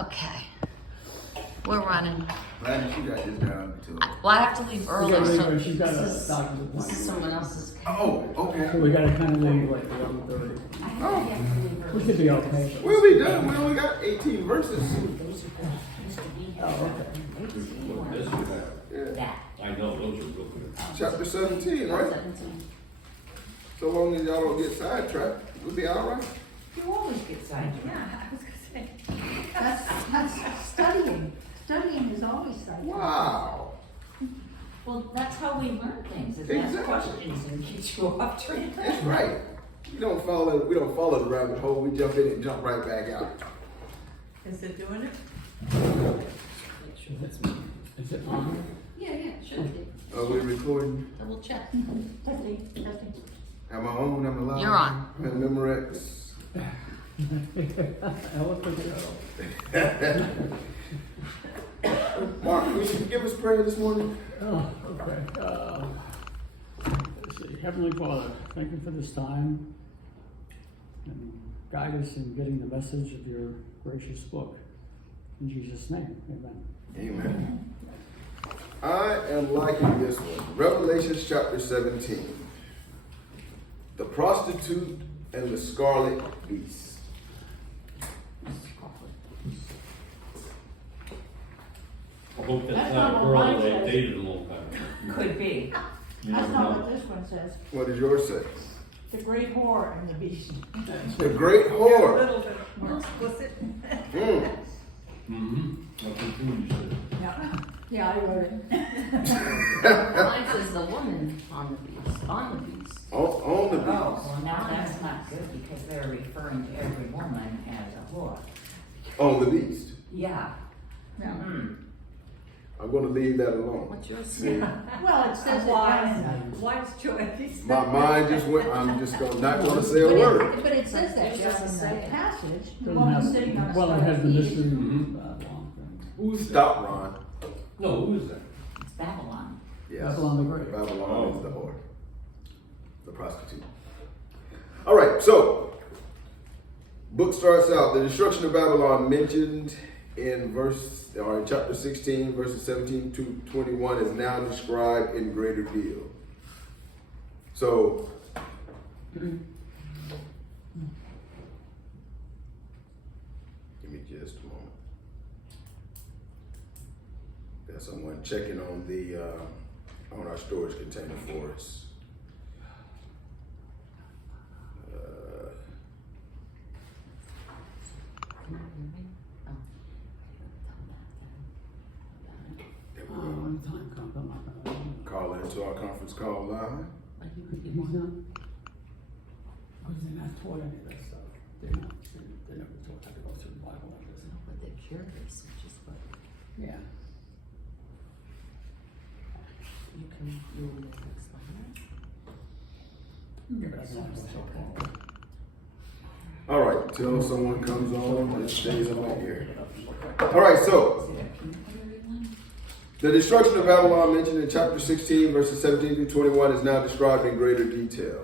Okay. We're running. Glad that you got this down too. Well, I have to leave early, so She's got a this is doctor's appointment. someone else's. Oh, okay. So we gotta kind of leave like 11:30. We should be okay. We'll be done. We only got 18 verses. Oh, okay. Yeah. I know, those are real good. Chapter 17, right? 17. So long as y'all don't get sidetracked, we'll be all right. You always get sidetracked. Yeah, I was gonna say. That's studying. Studying is always studying. Wow. Well, that's how we learn things, is Exactly. ask questions and get you off track. That's right. We don't follow the rabbit hole. We jump in and jump right back out. Is it doing it? Is it on? Yeah, should be. Are we recording? Double check. Testing, testing. Am I on? Am I live? You're on. I'm in Memorex. Mark, will you give us prayer this morning? Oh, okay. Let's see. Heavenly Father, thank you for this time and guide us in getting the message of your gracious book. In Jesus' name, amen. Amen. I am liking this one. Revelation chapter 17. The prostitute and the scarlet beast. I hope that's That's not not a girl what that mine they says. dated a long time ago. Could be. You That's never not know. what this one says. What does yours say? The great whore and the beast. The great A whore. little bit more explicit. Mm. Mm-hmm. That's what you said. Yeah, yeah, I wrote it. Mine says the woman on the beast. On the beast. On the Oh, beast. well, now that's not good because they're referring to every woman as a whore. On the beast. Yeah. Yeah. Mm. I'm going to leave that alone. What's yours? See, Well, it says it down. Wise choice. my mind just went, I'm just not going to say a word. But it says that It just doesn't in say the it. passage. The Doesn't woman have- sitting on a Well, it has scarlet the beast. mystery Mhm. long thing. Who's Stop, Ron. No, who is that? It's Babylon. Yes. Babylon the Great. Babylon is the whore. The prostitute. All right, so book starts out. The destruction of Babylon mentioned in chapter 16, verses 17 to 21 is now described in greater deal. So give me just a moment. There's someone checking on the on our storage container for us. There we go. When the time comes, I'm not gonna. Call into our conference call line. He's not. Oh, he's not taught any of that stuff. They never taught how to go through the Bible like this. But the curious, which is what Yeah. you can explain Yeah, but I don't know so far. All right, till someone comes on, it stays on my ear. All right, so the destruction of Babylon mentioned in chapter 16, verses 17 through 21 is now described in greater detail.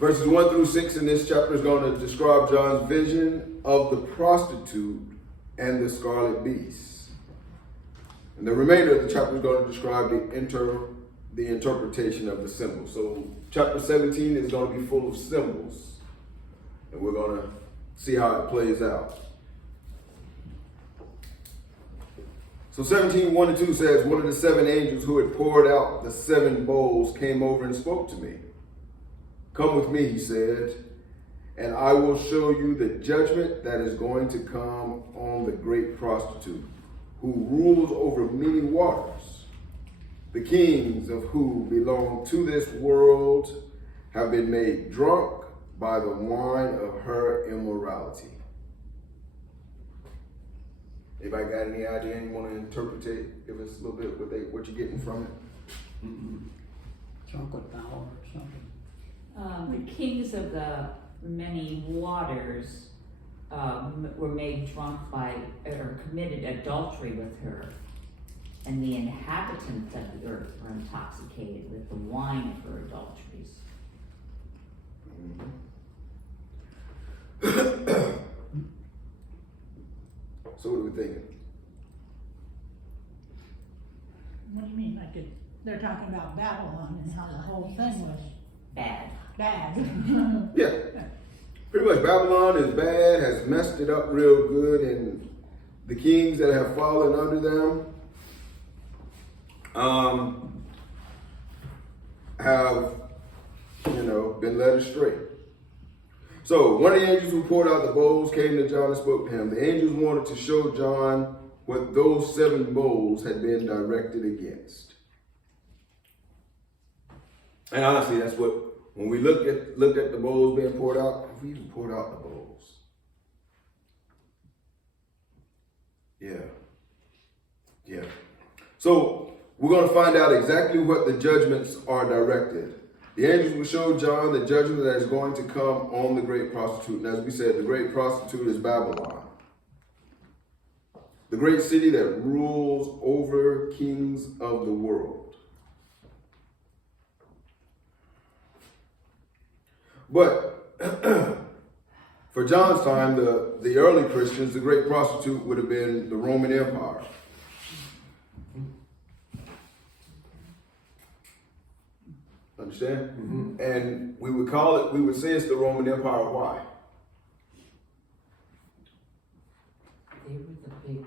Verses 1 through 6 in this chapter is going to describe John's vision of the prostitute and the scarlet beast. And the remainder of the chapter is going to describe the interpretation of the symbols. So chapter 17 is going to be full of symbols. And we're going to see how it plays out. So 17, 1 and 2 says, one of the seven angels who had poured out the seven bowls came over and spoke to me. Come with me, he said, and I will show you the judgment that is going to come on the great prostitute, who rules over many waters. The kings of who belong to this world have been made drunk by the wine of her immorality. Anybody got any idea? You want to interpret it? Give us a little bit what you're getting from it. Chocolate power or something. The kings of the many waters were made drunk by, or committed adultery with her. And the inhabitants of the earth were intoxicated with the wine of her adulteries. So what are we thinking? What do you mean, like they're talking about Babylon and how the whole thing was Bad. bad? Yeah. Pretty much Babylon is bad, has messed it up real good, and the kings that have fallen under them have, been led astray. So one of the angels who poured out the bowls came to John and spoke to him. The angels wanted to show John what those 7 bowls had been directed against. And honestly, that's what, when we looked at the bowls being poured out, have we even poured out the bowls? Yeah. So we're going to find out exactly what the judgments are directed. The angels will show John the judgment that is going to come on the great prostitute. And as we said, the great prostitute is Babylon. The great city that rules over kings of the world. But for John's time, the early Christians, the great prostitute would have been the Roman Empire. Understand? Mm-hmm. And we would say it's the Roman Empire. Why? They were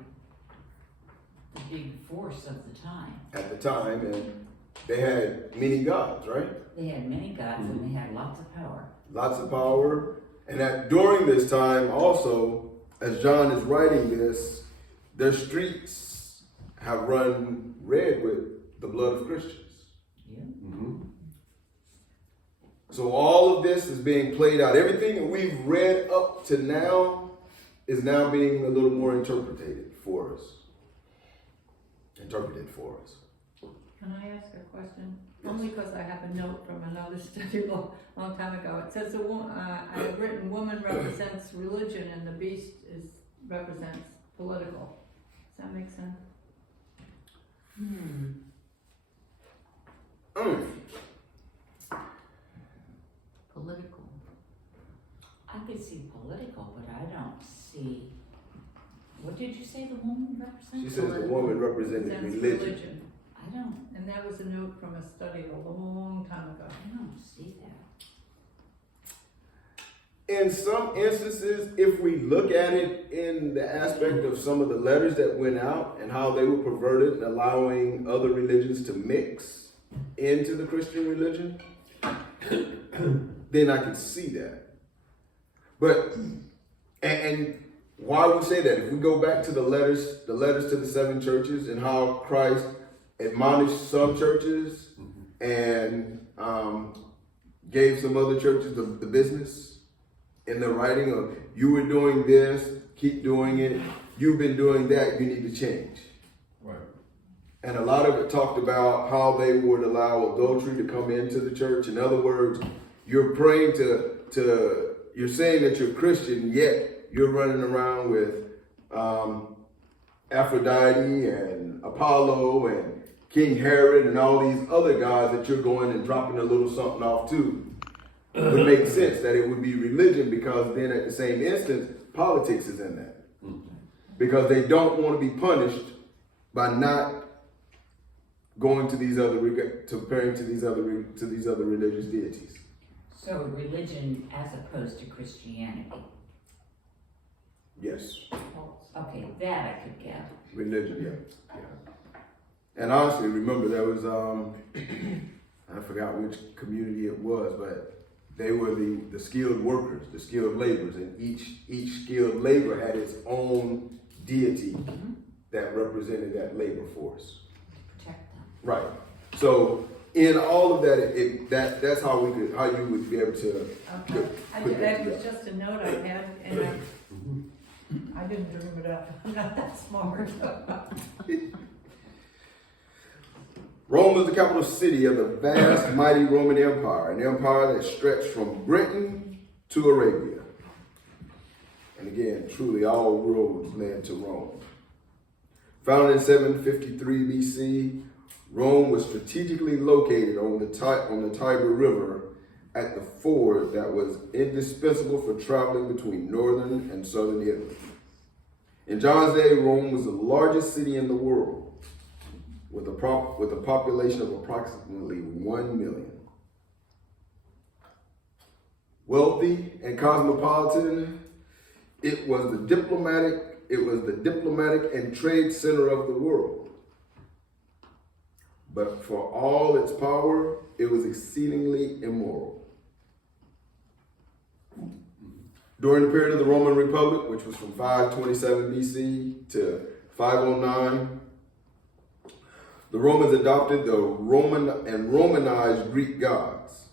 the big force of the time. At the time, and they had many gods, right? They had many gods and they had lots of power. Lots of power. And that during this time also, as John is writing this, their streets have run red with the blood of Christians. Yeah. Mm-hmm. So all of this is being played out. Everything that we've read up to now is now being a little more interpreted for us. Can I ask a question? Only because I have a note from another study long time ago. It says I have written woman represents religion and the beast represents political. Does that make sense? Political. I could see political, but I don't see. What did you say the woman represents? She says the woman represented Represents religion. I don't. And that was a note from a study a long time ago. I don't see that. In some instances, if we look at it in the aspect of some of the letters that went out and how they were perverted and allowing other religions to mix into the Christian religion, then I can see that. But, and why we say that, if we go back to the letters to the 7 churches and how Christ admonished some churches and gave some other churches the business in the writing of, you were doing this, keep doing it, you've been doing that, you need to change. Right. And a lot of it talked about how they would allow adultery to come into the church. In other words, you're praying you're saying that you're Christian, yet you're running around with Aphrodite and Apollo and King Herod and all these other gods that you're going and dropping a little something off to. It would make sense that it would be religion, because then at the same instance, politics is in that. Because they don't want to be punished by not going to these other praying to these other religious deities. So religion as opposed to Christianity. Yes, Okay, that I could get. religion. Yeah. And honestly, remember there was I forgot which community it was, but they were the skilled workers, the skilled laborers, and each skilled labor had its own deity that represented that labor force. Protect them. Right. So in all of that, that's how you would be able to. Okay. put That was together. just a note I had, and I didn't dream it up. I'm not that smart. Rome was the capital city of the vast, mighty Roman Empire, an empire that stretched from Britain to Arabia. And again, truly all roads led to Rome. Founded in 753 BC, Rome was strategically located on the Tiber River at the ford that was indispensable for traveling between northern and southern Italy. In John's day, Rome was the largest city in the world, with a population of approximately 1 million. Wealthy and cosmopolitan, it was the diplomatic and trade center of the world. But for all its power, it was exceedingly immoral. During the period of the Roman Republic, which was from 527 BC to 509, the Romans adopted the Romanized Greek gods.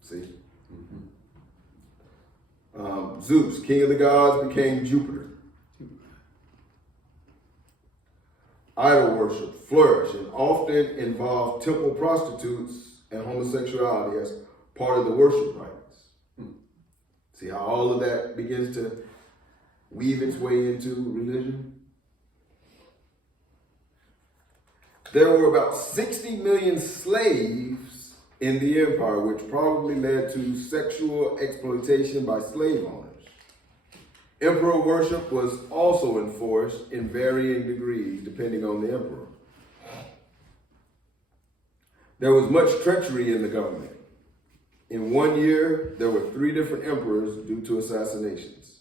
See? Zeus, king of the gods, became Jupiter. Idol worship flourished and often involved temple prostitutes and homosexuality as part of the worship rites. See how all of that begins to weave its way into religion? There were about 60 million slaves in the empire, which probably led to sexual exploitation by slave owners. Emperor worship was also enforced in varying degrees depending on the emperor. There was much treachery in the government. In 1 year, there were 3 different emperors due to assassinations.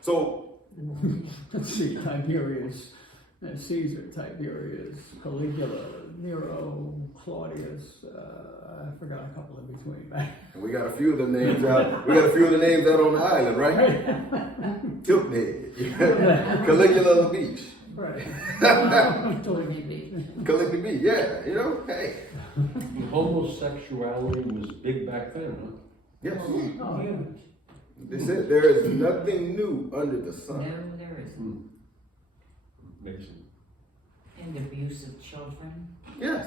So, Let's see, Tiberius, Caesar, Tiberius, Caligula, Nero, Claudius, I forgot a couple in between. we got a few of the names out. We got a few of the names out on the island, right? Tilthead, Caligula on the beach, Right. Caligula B. Yeah, you know, hey, Homosexuality was big back then, huh? yes. Oh, yeah. They said there is nothing new under the sun. No, there isn't. Amazing. And abuse of children. Yes.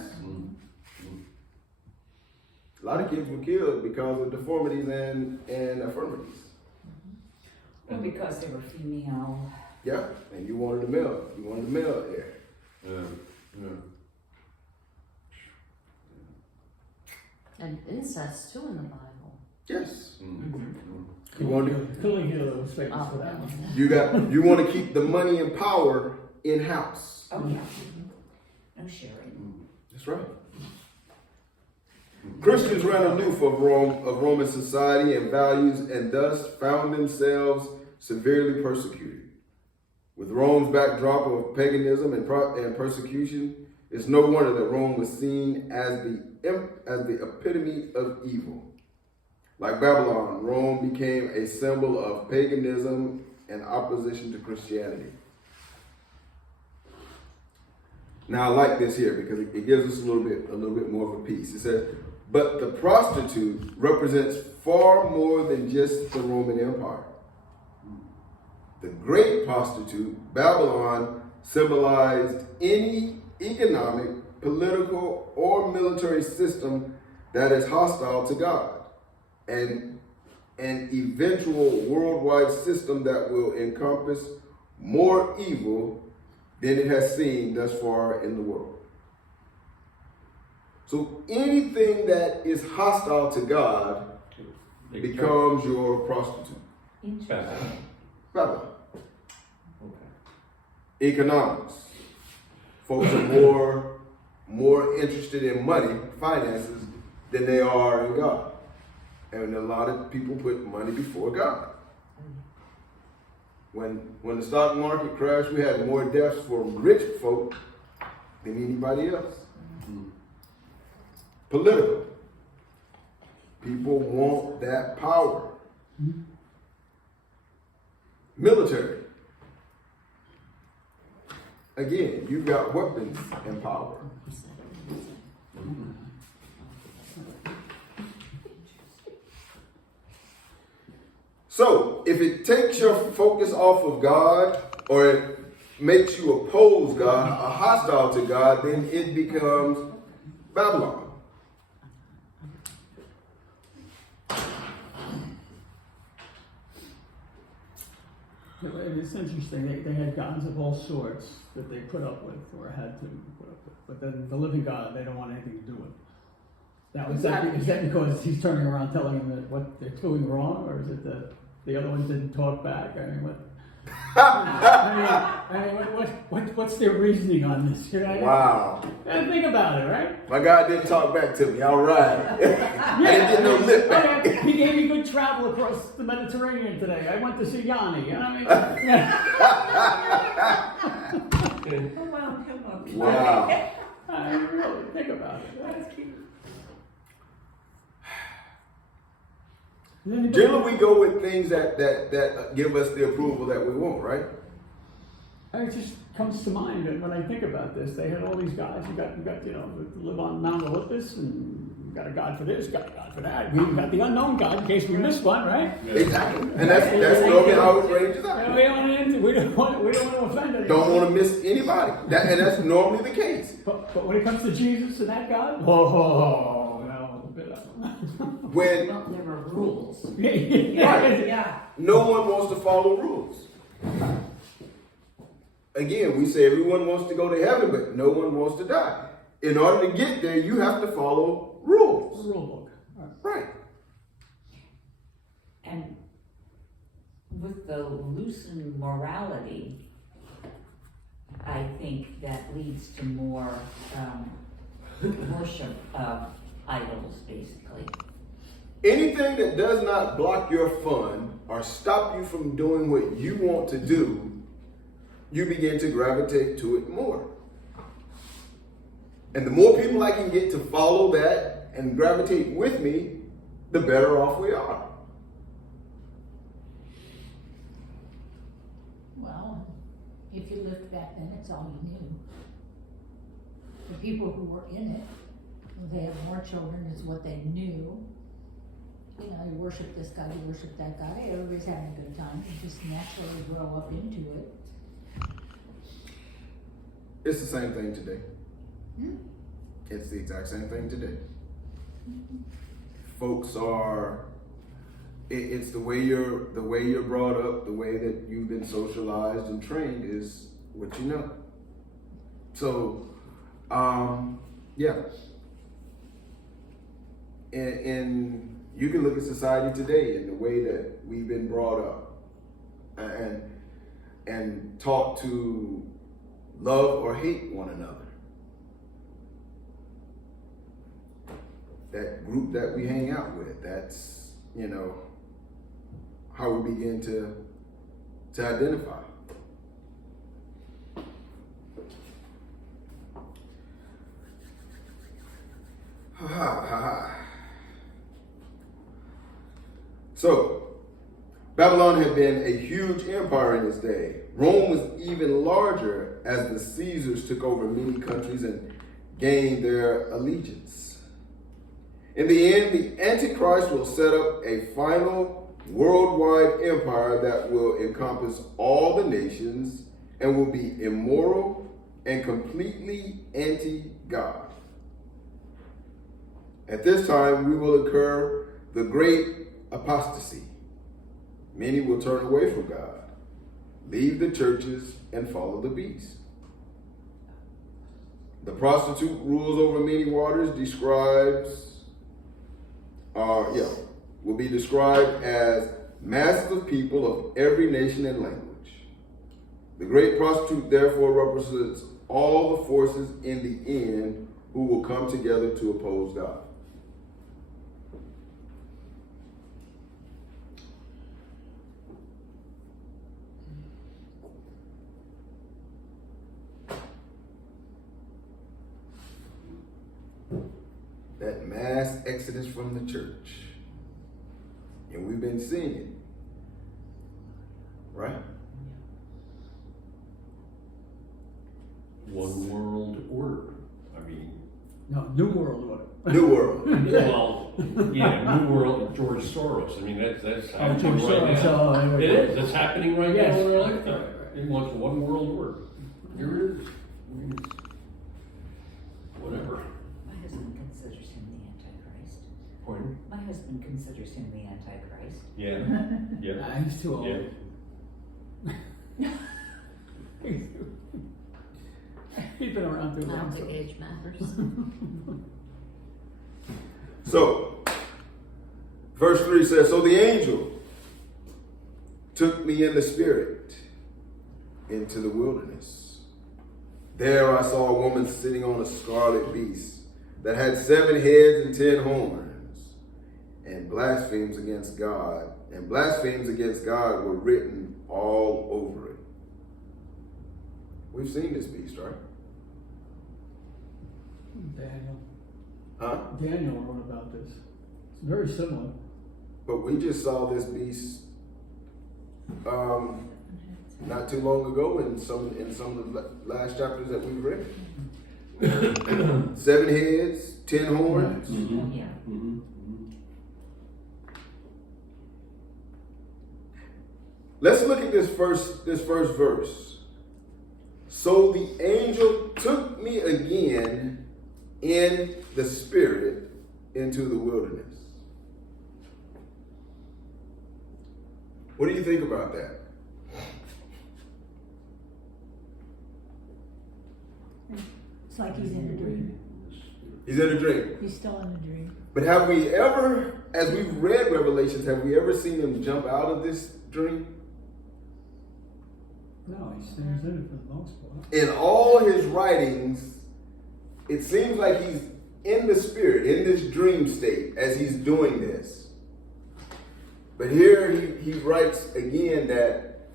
A lot of kids were killed because of deformities and infirmities. Or because they were female. Yeah, and you wanted a male. You wanted a male heir. Yeah. And incest too in the Bible. Yes. Mm-hmm. You wanted Caligula was famous for that one. you want to keep the money and power in house. Oh, yeah. No sharing. That's right. Christians ran aloof of Roman society and values, and thus found themselves severely persecuted. With Rome's backdrop of paganism and persecution, it's no wonder that Rome was seen as the epitome of evil. Like Babylon, Rome became a symbol of paganism and opposition to Christianity. Now I like this here because it gives us a little bit more of a piece. It says, but the prostitute represents far more than just the Roman Empire. The Great Prostitute, Babylon, symbolized any economic, political, or military system that is hostile to God, and an eventual worldwide system that will encompass more evil than it has seen thus far in the world. So anything that is hostile to God becomes your prostitute. Interesting. Babylon. Okay. Economics. Folks are more interested in money, finances, than they are in God. And a lot of people put money before God. When the stock market crashed, we had more deaths for rich folk than anybody else. Mm-hmm. Political. People want that power. Mm-hmm. Military. Again, you've got weapons and power. So, if it takes your focus off of God, or it makes you oppose God, or hostile to God, then it becomes Babylon. It's interesting, they had gods of all sorts that they put up with, or had to put up with. But then the living God, they don't want anything to do with. Now, is that because he's turning around telling them that what they're doing wrong, or is it that the other ones didn't talk back? I mean, what? What's their reasoning on this? You know, Wow. think about it, right? My God didn't talk back to me. All right. I didn't get no lip back. He gave me good travel across the Mediterranean today. I went to see Yanni. You know what I mean? Oh, wound him up. Wow. I mean, really, think about it. That's cute. Generally, we go with things that give us the approval that we want, right? It just comes to mind that when I think about this, they had all these guys. You got live on Mount Olympus, and you got a god for this, got a god for that. We even got the unknown god in case we miss one, right? Exactly. And that's normally how it ranges out. And we don't want to offend anyone. Don't want to miss anybody. And that's normally the case. But when it comes to Jesus and that God, no. When Well, there were rules. Yeah. no one wants to follow rules. Again, we say everyone wants to go to heaven, but no one wants to die. In order to get there, you have to follow rules. Rule book. Right. And with the loosened morality, I think that leads to more worship of idols, basically. Anything that does not block your fun or stop you from doing what you want to do, you begin to gravitate to it more. And the more people I can get to follow that and gravitate with me, the better off we are. Well, if you lived back then, it's all you knew. The people who were in it, they have more children, is what they knew. You know, you worship this God, you worship that God. Hey, everybody's having a good time. You just naturally grow up into it. It's the same thing today. It's the exact same thing today. Folks are, it's the way you're brought up, the way that you've been socialized and trained is what you know. So, yeah. And you can look at society today and the way that we've been brought up and taught to love or hate one another. That group that we hang out with, that's, how we begin to identify. Ha ha ha. So, Babylon had been a huge empire in its day. Rome was even larger as the Caesars took over many countries and gained their allegiance. In the end, the Antichrist will set up a final worldwide empire that will encompass all the nations and will be immoral and completely anti-God. At this time, we will incur the great apostasy. Many will turn away from God, leave the churches, and follow the beast. The prostitute rules over many waters will be described as masses of people of every nation and language. The great prostitute therefore represents all the forces in the end who will come together to oppose God. That mass exodus from the church. And we've been seeing it. Right? One world order. I mean, No, New World Order. New world. well, yeah, New World, George Soros. I mean, that's happening George right Soros, now. there we It go. is. That's happening right Yes. now in our lifetime. He wants one world order. Here it is. I mean, whatever. My husband considers him the Antichrist. Point. My husband considers him the Antichrist. Yeah. Yeah. He's too old. Yeah. He's been around too I long. don't think age matters. So, verse 3 says, so the angel took me in the spirit into the wilderness. There I saw a woman sitting on a scarlet beast that had 7 heads and 10 horns, and blasphemies against God were written all over it. We've seen this beast, right? Daniel. Huh? Daniel wrote about this. It's very similar. But we just saw this beast not too long ago in some of the last chapters that we've read. 7 heads, 10 horns. Mhm. Yeah. Mhm. Let's look at this first verse. So the angel took me again in the spirit into the wilderness. What do you think about that? It's like he's in a dream. He's in a dream. He's still in a dream. But have we ever, as we've read Revelations, have we ever seen him jump out of this dream? No, he stays in it for the most part. In all his writings, it seems like he's in the spirit, in this dream state, as he's doing this. But here he writes again that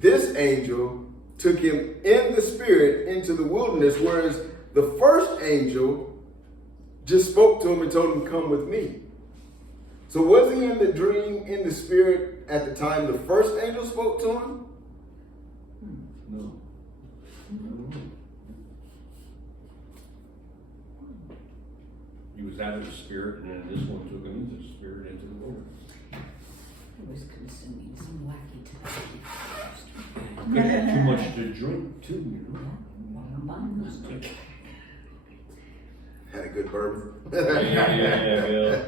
this angel took him in the spirit into the wilderness, whereas the first angel just spoke to him and told him, come with me. So was he in the dream, in the spirit, at the time the first angel spoke to him? No. He was out of the spirit, and then this one took him into the spirit, into the wilderness. It was consuming some wacky tobacco. Could have too much to drink, too, you know. Had a good bourbon. Yeah.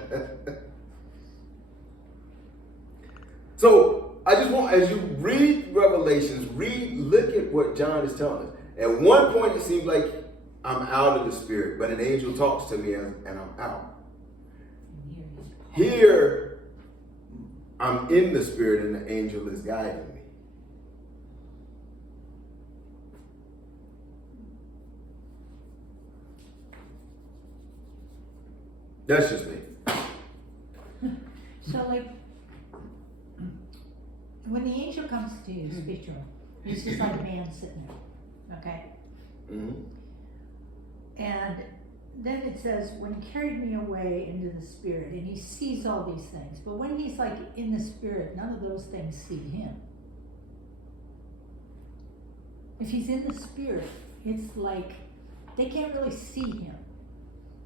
So I just want, as you read Revelations, look at what John is telling us. At one point, it seems like I'm out of the spirit, but an angel talks to me and I'm out. Here, I'm in the spirit and the angel is guiding me. That's just me. So like, when the angel comes to you, speak to him, he's just like a man sitting there, okay? Mm-hmm. And then it says, when he carried me away into the spirit, and he sees all these things. But when he's like in the spirit, none of those things see him. If he's in the spirit, it's like they can't really see him.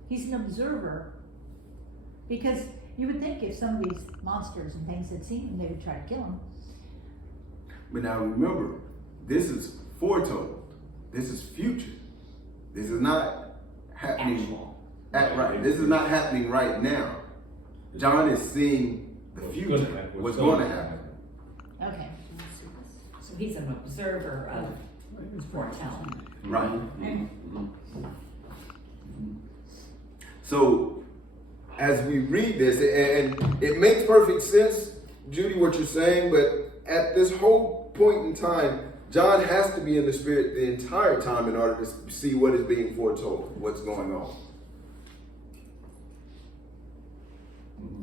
He's an observer, because you would think if some of these monsters and things had seen him, they would try to kill him. But now remember, this is foretold. This is future. This is not happening. Right. This is not happening right now. John is seeing the future. What's going to happen. Okay. So he's an observer of foretelling. Right. Mhm. So, as we read this, and it makes perfect sense, Judy, what you're saying, but at this whole point in time, John has to be in the spirit the entire time in order to see what is being foretold, what's going on.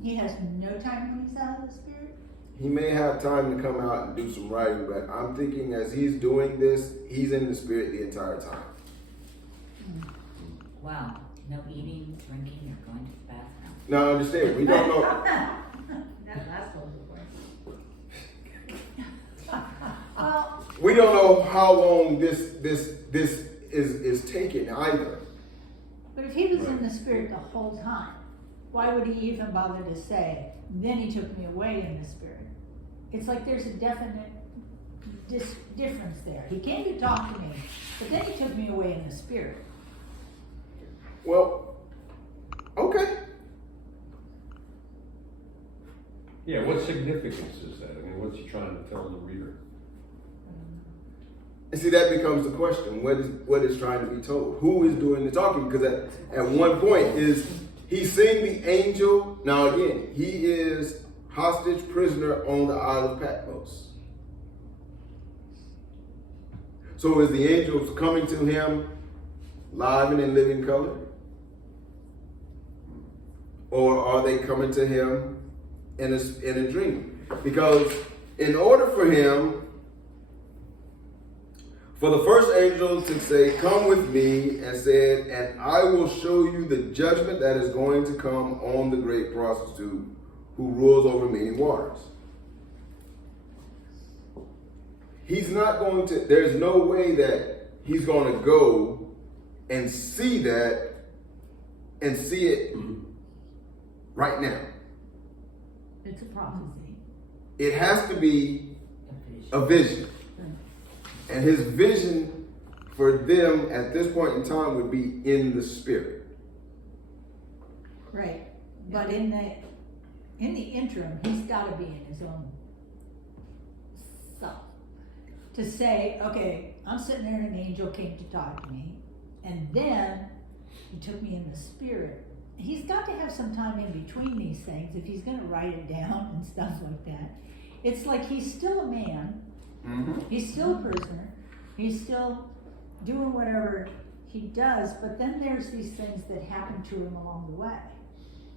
He has no time when he's out of the spirit? He may have time to come out and do some writing, but I'm thinking as he's doing this, he's in the spirit the entire time. Wow, no eating, drinking, or going to the bathroom. Now, understand, we don't know. That's what Well, We don't know how long this is taking either. but if he was in the spirit the whole time, why would he even bother to say, then he took me away in the spirit? It's like there's a definite difference there. He came to talk to me, but then he took me away in the spirit. Well, okay. Yeah, what significance is that? I mean, what's he trying to tell the reader? And see, that becomes the question. What is trying to be told? Who is doing the talking? Because at one point, is He's seeing the angel. Now again, he is hostage prisoner on the Isle of Patmos. So is the angels coming to him live and in living color? Or are they coming to him in a dream? Because in order for him, for the first angel to say, "Come with me," and said, "And I will show you the judgment that is going to come on the great prostitute who rules over many waters." He's not going to, there's no way that he's going to go and see that and see it right now. It's a prophecy. It has to be a vision. And his vision for them at this point in time would be in the spirit. Right. But in the interim, he's got to be in his own self. To say, okay, I'm sitting there and an angel came to talk to me, and then he took me in the spirit. He's got to have some time in between these things if he's going to write it down and stuff like that. It's like he's still a man. Mm-hmm. He's still a prisoner. He's still doing whatever he does, but then there's these things that happen to him along the way.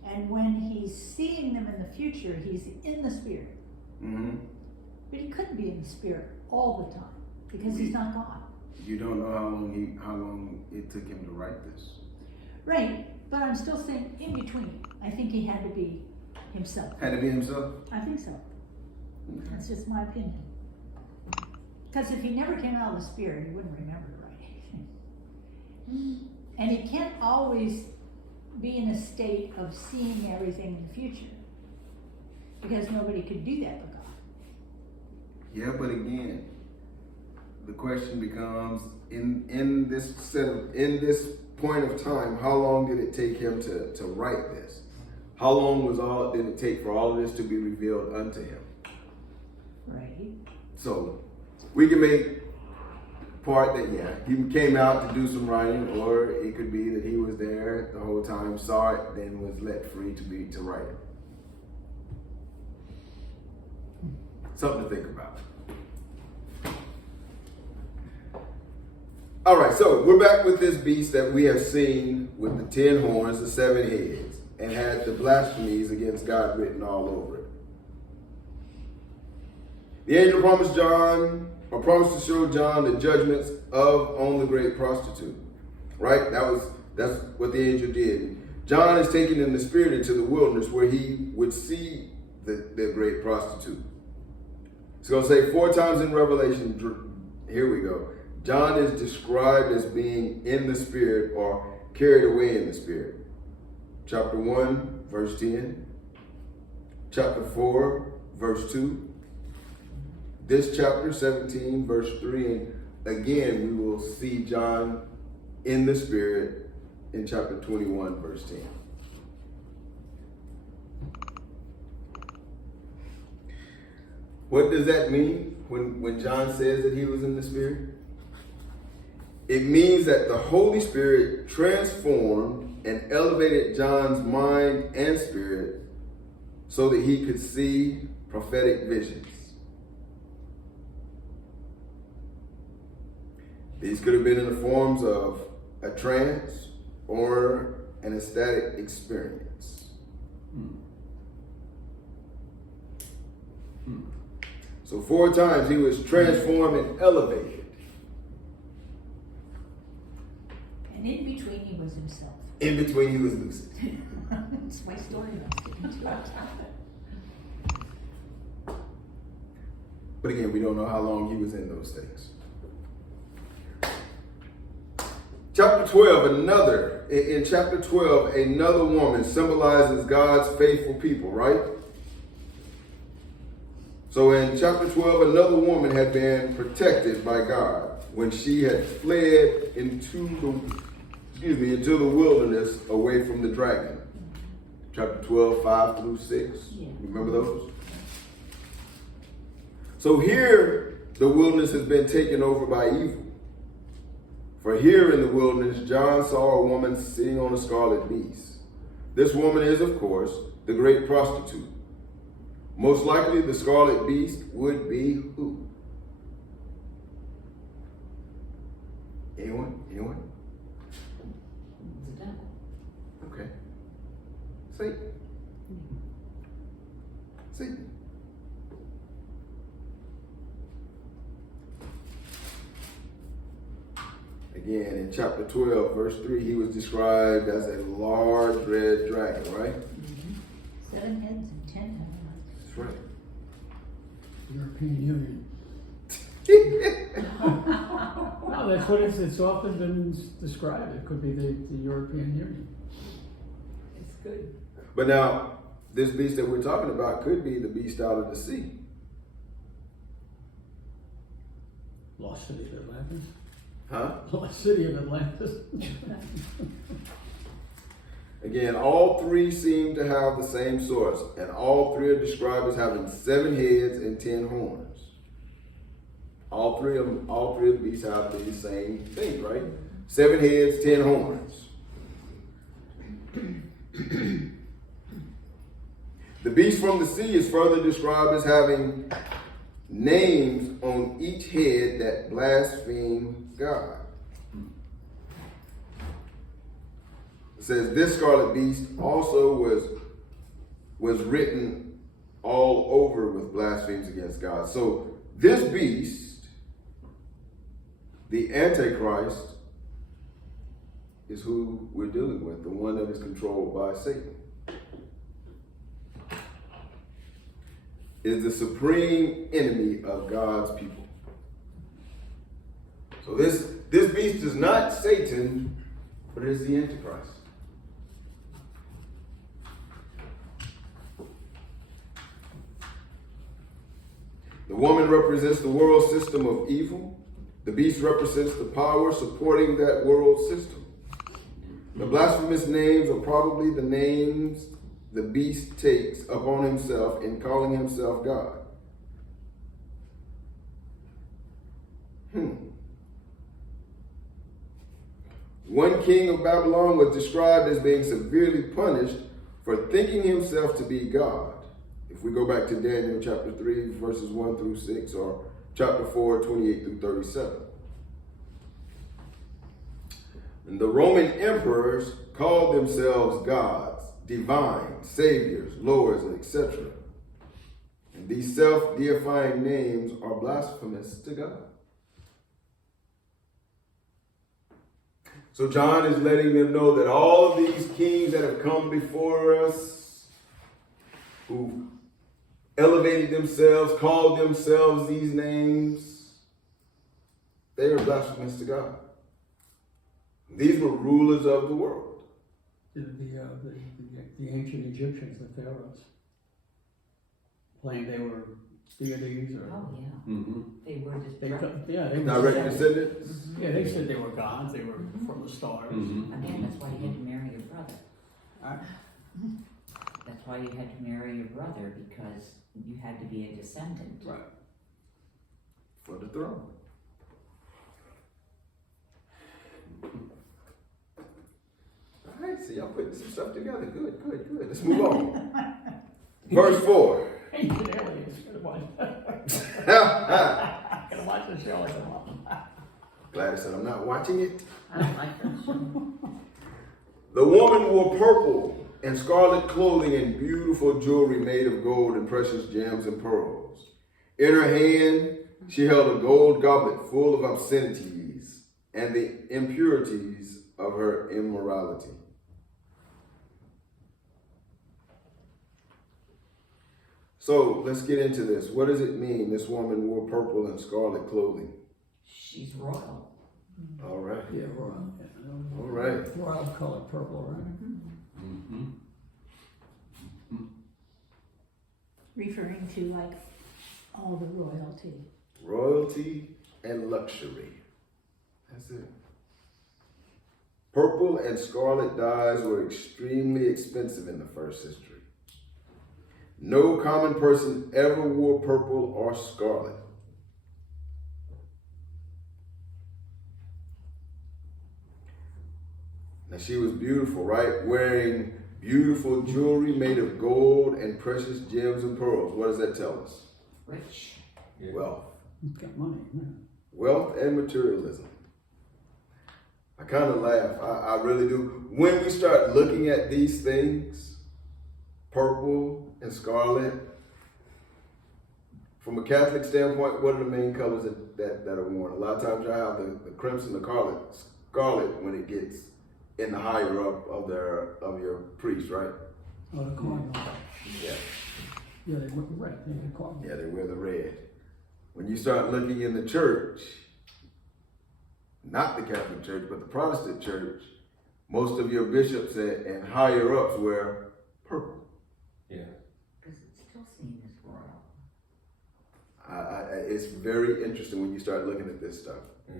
And when he's seeing them in the future, he's in the spirit. Mm-hmm. But he couldn't be in the spirit all the time because he's not God. You don't know how long it took him to write this. Right, but I'm still saying in between. I think he had to be himself. Had to be himself? I think so. That's just my opinion. Because if he never came out of the spirit, he wouldn't remember to write anything. And he can't always be in a state of seeing everything in the future. Because nobody could do that but God. Yeah, but again, the question becomes, in this point of time, how long did it take him to write this? How long did it take for all of this to be revealed unto him? Right. So we can make part that, yeah, he came out to do some writing, or it could be that he was there the whole time, saw it, then was let free to write it. Something to think about. All right, so we're back with this beast that we have seen with the 10 horns, the 7 heads, and had the blasphemies against God written all over it. The angel promised to show John the judgments on the great prostitute. Right? That's what the angel did. John is taken in the spirit into the wilderness where he would see the great prostitute. It's going to say 4 times in Revelation. Here we go. John is described as being in the spirit or carried away in the spirit. Chapter 1, verse 10. Chapter 4, verse 2. This chapter 17, verse 3, and again we will see John in the spirit in chapter 21, verse 10. What does that mean when John says that he was in the spirit? It means that the Holy Spirit transformed and elevated John's mind and spirit so that he could see prophetic visions. These could have been in the forms of a trance or an ecstatic experience. So 4 times he was transformed and elevated. And in between he was himself. In between he was lucid. That's my story. I'm sticking to it. But again, we don't know how long he was in those states. Chapter 12, in chapter 12, another woman symbolizes God's faithful people, right? So in chapter 12, another woman had been protected by God when she had fled into the wilderness away from the dragon. Chapter 12, 5 through 6. Yeah. Remember those? So here, the wilderness has been taken over by evil. For here in the wilderness, John saw a woman sitting on a scarlet beast. This woman is, of course, the Great Prostitute. Most likely, the scarlet beast would be who? Anyone? Anyone? The devil. Okay. Satan. Satan. Again, in chapter 12, verse 3, he was described as a large red dragon, right? 7 heads and 10 heads. That's right. European Union. No, that's what it's often been described. It could be the European Union. It's good. But now, this beast that we're talking about could be the beast out of the sea. Lost City of Atlantis. Huh? Lost City of Atlantis. Again, all three seem to have the same source, and all three are described as having 7 heads and 10 horns. All three of the beasts have the same thing, right? 7 heads, 10 horns. The beast from the sea is further described as having names on each head that blaspheme God. It says this scarlet beast also was written all over with blasphemies against God. So this beast, the Antichrist, is who we're dealing with, the one that is controlled by Satan. Is the supreme enemy of God's people. So this beast is not Satan, but it is the Antichrist. The woman represents the world system of evil. The beast represents the power supporting that world system. The blasphemous names are probably the names the beast takes upon himself in calling himself God. One king of Babylon was described as being severely punished for thinking himself to be God. If we go back to Daniel chapter 3, verses 1 through 6, or chapter 4, 28 through 37. And the Roman emperors called themselves gods, divine, saviors, lords, and etc. And these self-deifying names are blasphemous to God. So John is letting them know that all of these kings that have come before us, who elevated themselves, called themselves these names, they are blasphemous to God. These were rulers of the world. The ancient Egyptians, the pharaohs, claimed they were deities or Oh, yeah. Mm-hmm. They were just. they were Direct descendants. Yeah, they said they were gods. They were from the stars. Mm-hmm. Again, that's why you had to marry your brother. Right? That's why you had to marry your brother, because you had to be a descendant. Right. For the throne. All right, see, I'm putting some stuff together. Good. Let's move on. Verse 4. Ancient aliens. Gotta watch the show like a mom. Gladys said, I'm not watching it. I don't like that show. The woman wore purple and scarlet clothing and beautiful jewelry made of gold and precious gems and pearls. In her hand, she held a gold goblet full of obscenities and the impurities of her immorality. So let's get into this. What does it mean this woman wore purple and scarlet clothing? She's royal. All right. Yeah, royal. Yeah, All right. royal color purple, right? Mm-hmm. Referring to like all the royalty. Royalty and luxury. That's it. Purple and scarlet dyes were extremely expensive in the first century. No common person ever wore purple or scarlet. Now she was beautiful, right? Wearing beautiful jewelry made of gold and precious gems and pearls. What does that tell us? Rich. Yeah. Wealth. You've got money, yeah. Wealth and materialism. I kind of laugh. I really do. When we start looking at these things, purple and scarlet, from a Catholic standpoint, what are the main colors that are worn? A lot of times you have the crimson, the scarlet when it gets in the higher up of your priest, right? Oh, the cardinal. Yeah. Yeah, they wear the red, they the cardinal. Yeah, they wear the red. When you start looking in the church, not the Catholic Church, but the Protestant Church, most of your bishops and higher ups wear purple. Yeah. Because it's still seen as royal. It's very interesting when you start looking at this stuff. Yeah.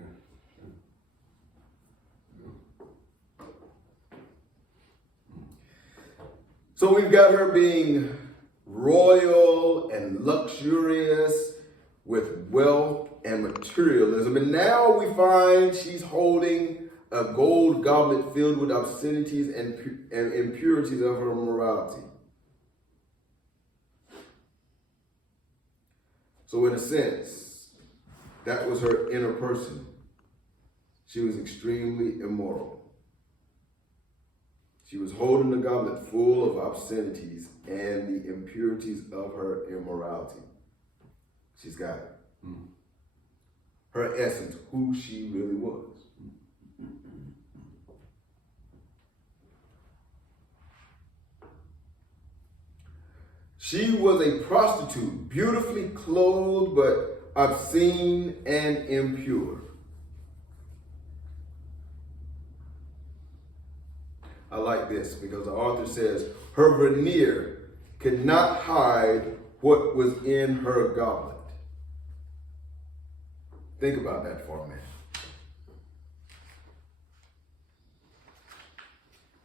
So we've got her being royal and luxurious with wealth and materialism. And now we find she's holding a gold goblet filled with obscenities and impurities of her morality. So in a sense, that was her inner person. She was extremely immoral. She was holding the goblet full of obscenities and the impurities of her immorality. She's got it. Her essence, who she really was. She was a prostitute, beautifully clothed, but obscene and impure. I like this because the author says her veneer could not hide what was in her goblet. Think about that for a minute.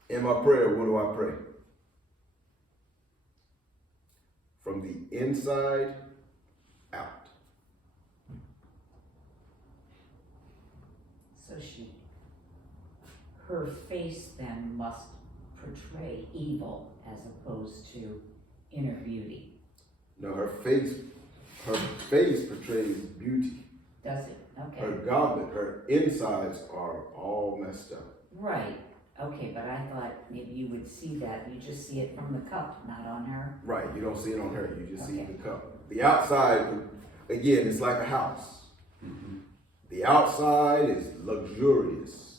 In my prayer, what do I pray? From the inside out. So her face then must portray evil as opposed to inner beauty. No, her face portrays beauty. Does it? Okay. Her goblet, her insides are all messed up. Right. Okay, but I thought maybe you would see that. You just see it from the cup, not on her. Right, you don't see it on her, you just see Okay. the cup. The outside, again, it's like a house. The outside is luxurious.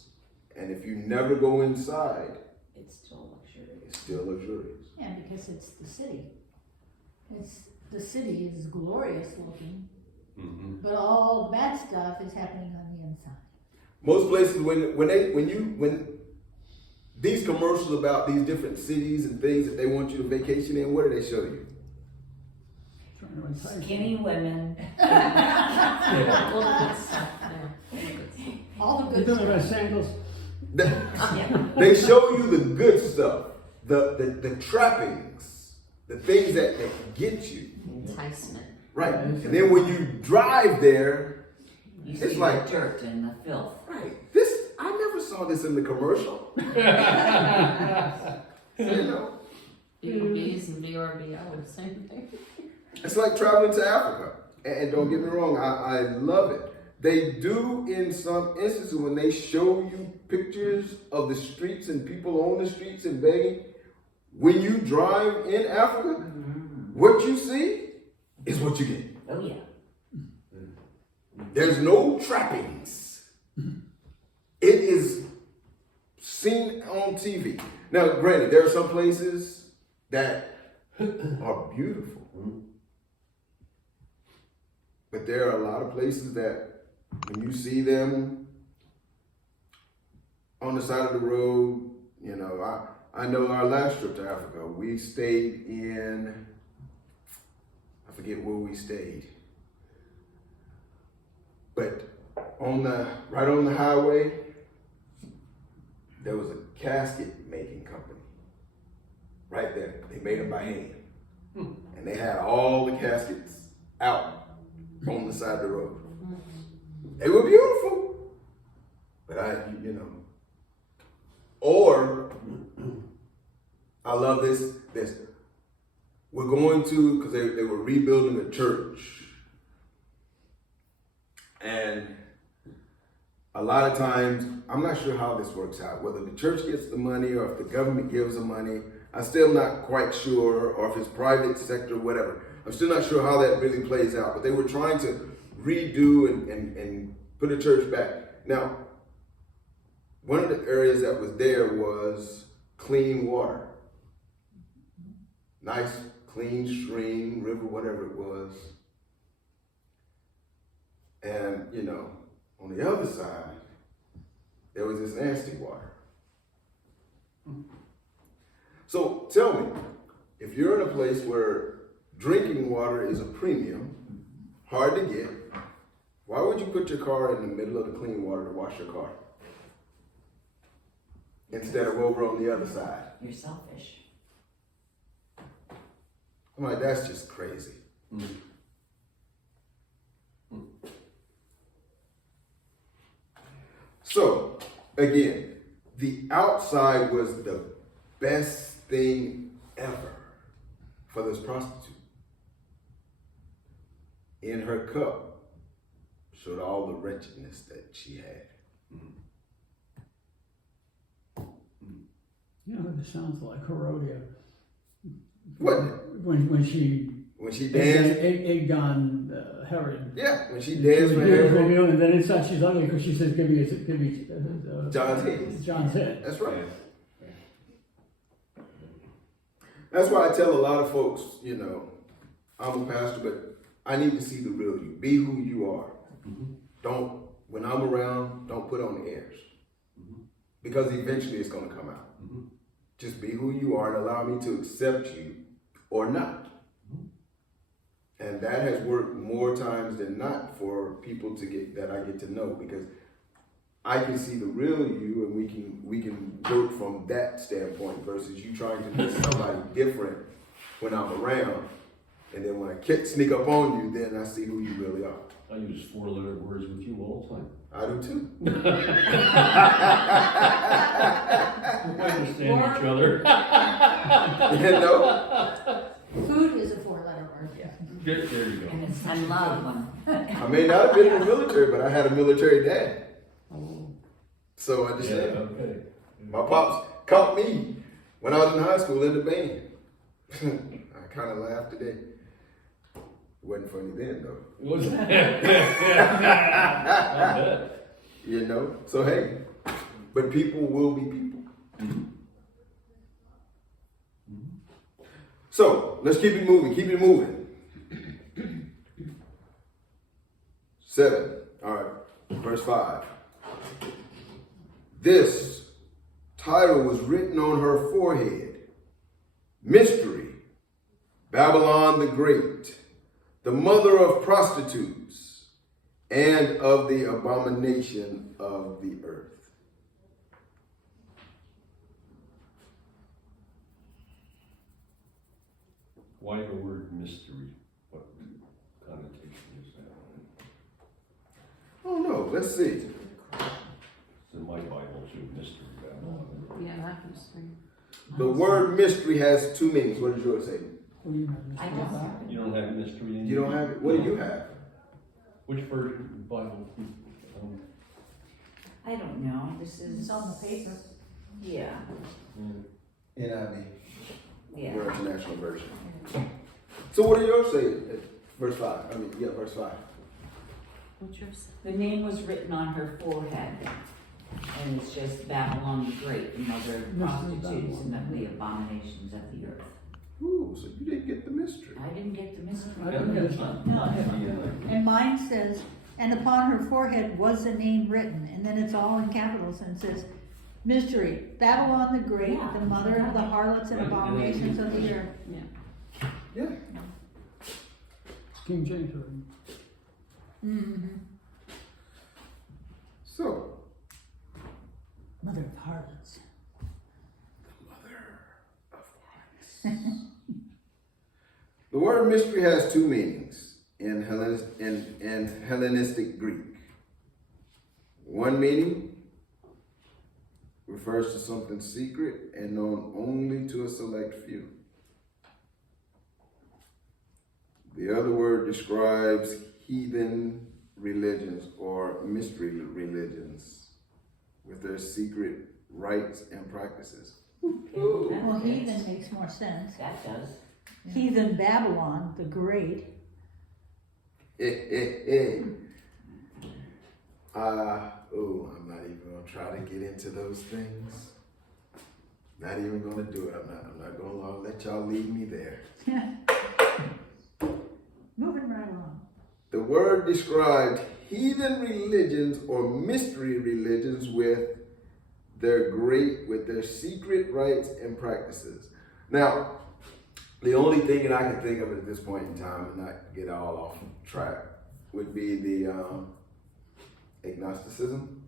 And if you never go inside, It's still luxurious. it's still luxurious. Yeah, because it's the city. The city is glorious looking, but all the bad stuff is happening on the inside. Most places, when these commercials about these different cities and things that they want you to vacation in, what do they show you? Trying to entice you. Skinny women. A little good stuff there. All the You good don't have stuff. sandals? Yeah. They show you the good stuff, the trappings, the things that get you. Enticement. Right. And then when you drive there, You it's see like, the dirt and the filth. right, I never saw this in the commercial. You know, BOBs and BRBO, same thing. it's like traveling to Africa. And don't get me wrong, I love it. They do in some instances when they show you pictures of the streets and people on the streets and begging. When you drive in Africa, what you see is what you get. Oh yeah. There's no trappings. It is seen on TV. Now, granted, there are some places that are beautiful. But there are a lot of places that when you see them on the side of the road, you know, I know our last trip to Africa, we stayed in, I forget where we stayed. But right on the highway, there was a casket making company. Right there. They made them by hand. And they had all the caskets out on the side of the road. They were beautiful. But or I love this. We're going to, because they were rebuilding a church. And a lot of times, I'm not sure how this works out, whether the church gets the money or if the government gives the money. I'm still not quite sure, or if it's private sector, whatever. I'm still not sure how that really plays out, but they were trying to redo and put a church back. Now, one of the areas that was there was clean water. Nice, clean stream, river, whatever it was. And, you know, on the other side, there was this nasty water. So tell me, if you're in a place where drinking water is a premium, hard to get, why would you put your car in the middle of the clean water to wash your car? Instead of over on the other side. You're selfish. I'm like, that's just crazy. So, again, the outside was the best thing ever for this prostitute. In her cup showed all the wretchedness that she had. You know, this sounds like Herodia. What? When she danced? egged on Herod. Yeah, when she danced for Herod. Herod. And then inside she's ugly because she says, give me John's head. John's head. That's right. That's why I tell a lot of folks, you know, I'm a pastor, but I need to see the real you. Be who you are. Don't, when I'm around, don't put on the airs. Because eventually it's going to come out. Just be who you are and allow me to accept you or not. And that has worked more times than not for people that I get to know, because I can see the real you and we can work from that standpoint versus you trying to be somebody different when I'm around. And then when I sneak up on you, then I see who you really are. I use 4-letter words with you all the time. I do too. We understand each other. You know? Food is a 4-letter word. There you go. And it's, I love one. I may not have been in the military, but I had a military dad. So I Yeah, understand. okay. My pops caught me when I was in high school in the band. I kind of laughed today. It wasn't funny then though. What's that? I bet. You know? So hey, but people will be people. So let's keep it moving. 7. All right, verse 5. This title was written on her forehead. Mystery, Babylon the Great, the mother of prostitutes and of the abomination of the earth. Why the word mystery? What connotation is that? Oh no, let's see. It's in my Bible too, mystery. Yeah, that was three. The word mystery has 2 meanings. What does yours say? I don't. You don't have mystery in You don't have it? What do you have? Which version of the Bible? I don't know. This is. It's on the paper. Yeah. NIV. Yeah. Your international version. So what do yours say at verse 5? Verse 5. What's yours? The name was written on her forehead, and it's just Babylon the Great, the mother of prostitutes and of the abominations of the earth. Ooh, so you didn't get the mystery. I didn't get the mystery. I don't get it. And mine says, and upon her forehead was the name written, and then it's all in capitals, and it says, Mystery, Babylon the Great, Yeah. the mother of the harlots and abominations of the earth. Yeah. King James Version. Mm-hmm. So, Mother of harlots. the word mystery has 2 meanings in Hellenistic Greek. One meaning refers to something secret and known only to a select few. The other word describes heathen religions or mystery religions with their secret rites and practices. Well, heathen makes more sense. That does. Heathen Babylon, the Great. I'm not even gonna try to get into those things. Not even gonna do it. I'm not gonna let y'all lead me there. Moving right along. The word described heathen religions or mystery religions with their secret rites and practices. Now, the only thing that I can think of at this point in time, and not get all off track, would be the agnosticism.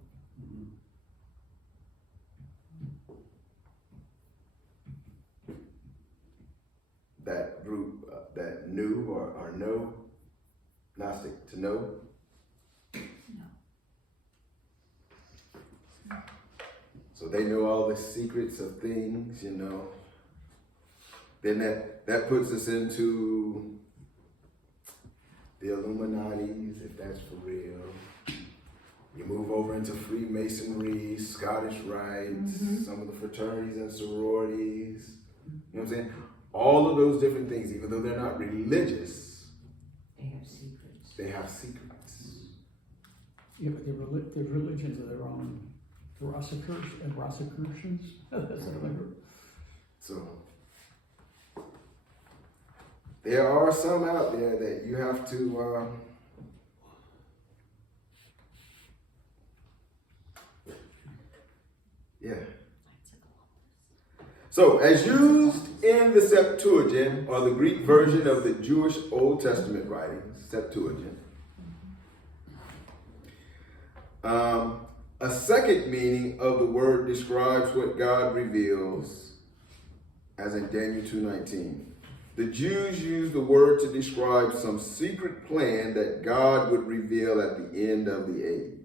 That group that knew or know, Gnostic, to know. So they know all the secrets of things, you know. Then that puts us into the Illuminatis, if that's for real. You move over into Freemasonry, Scottish rites, some of the fraternities and sororities. You know what I'm saying? All of those different things, even though they're not religious, They have secrets. they have secrets. Yeah, but they're religions of their own. Rosicrucians? That's another. So there are some out there that you have to yeah. So as used in the Septuagint, or the Greek version of the Jewish Old Testament writings, Septuagint, a second meaning of the word describes what God reveals, as in Daniel 2:19. The Jews used the word to describe some secret plan that God would reveal at the end of the age.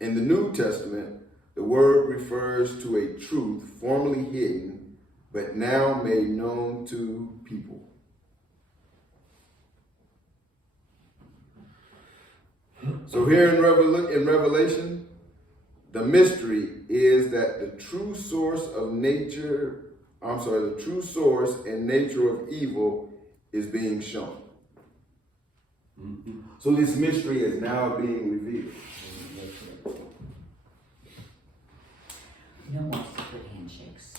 In the New Testament, the word refers to a truth formerly hidden, but now made known to people. So here in Revelation, the mystery is that the true source and nature of evil is being shown. So this mystery is now being revealed. No more secret handshakes.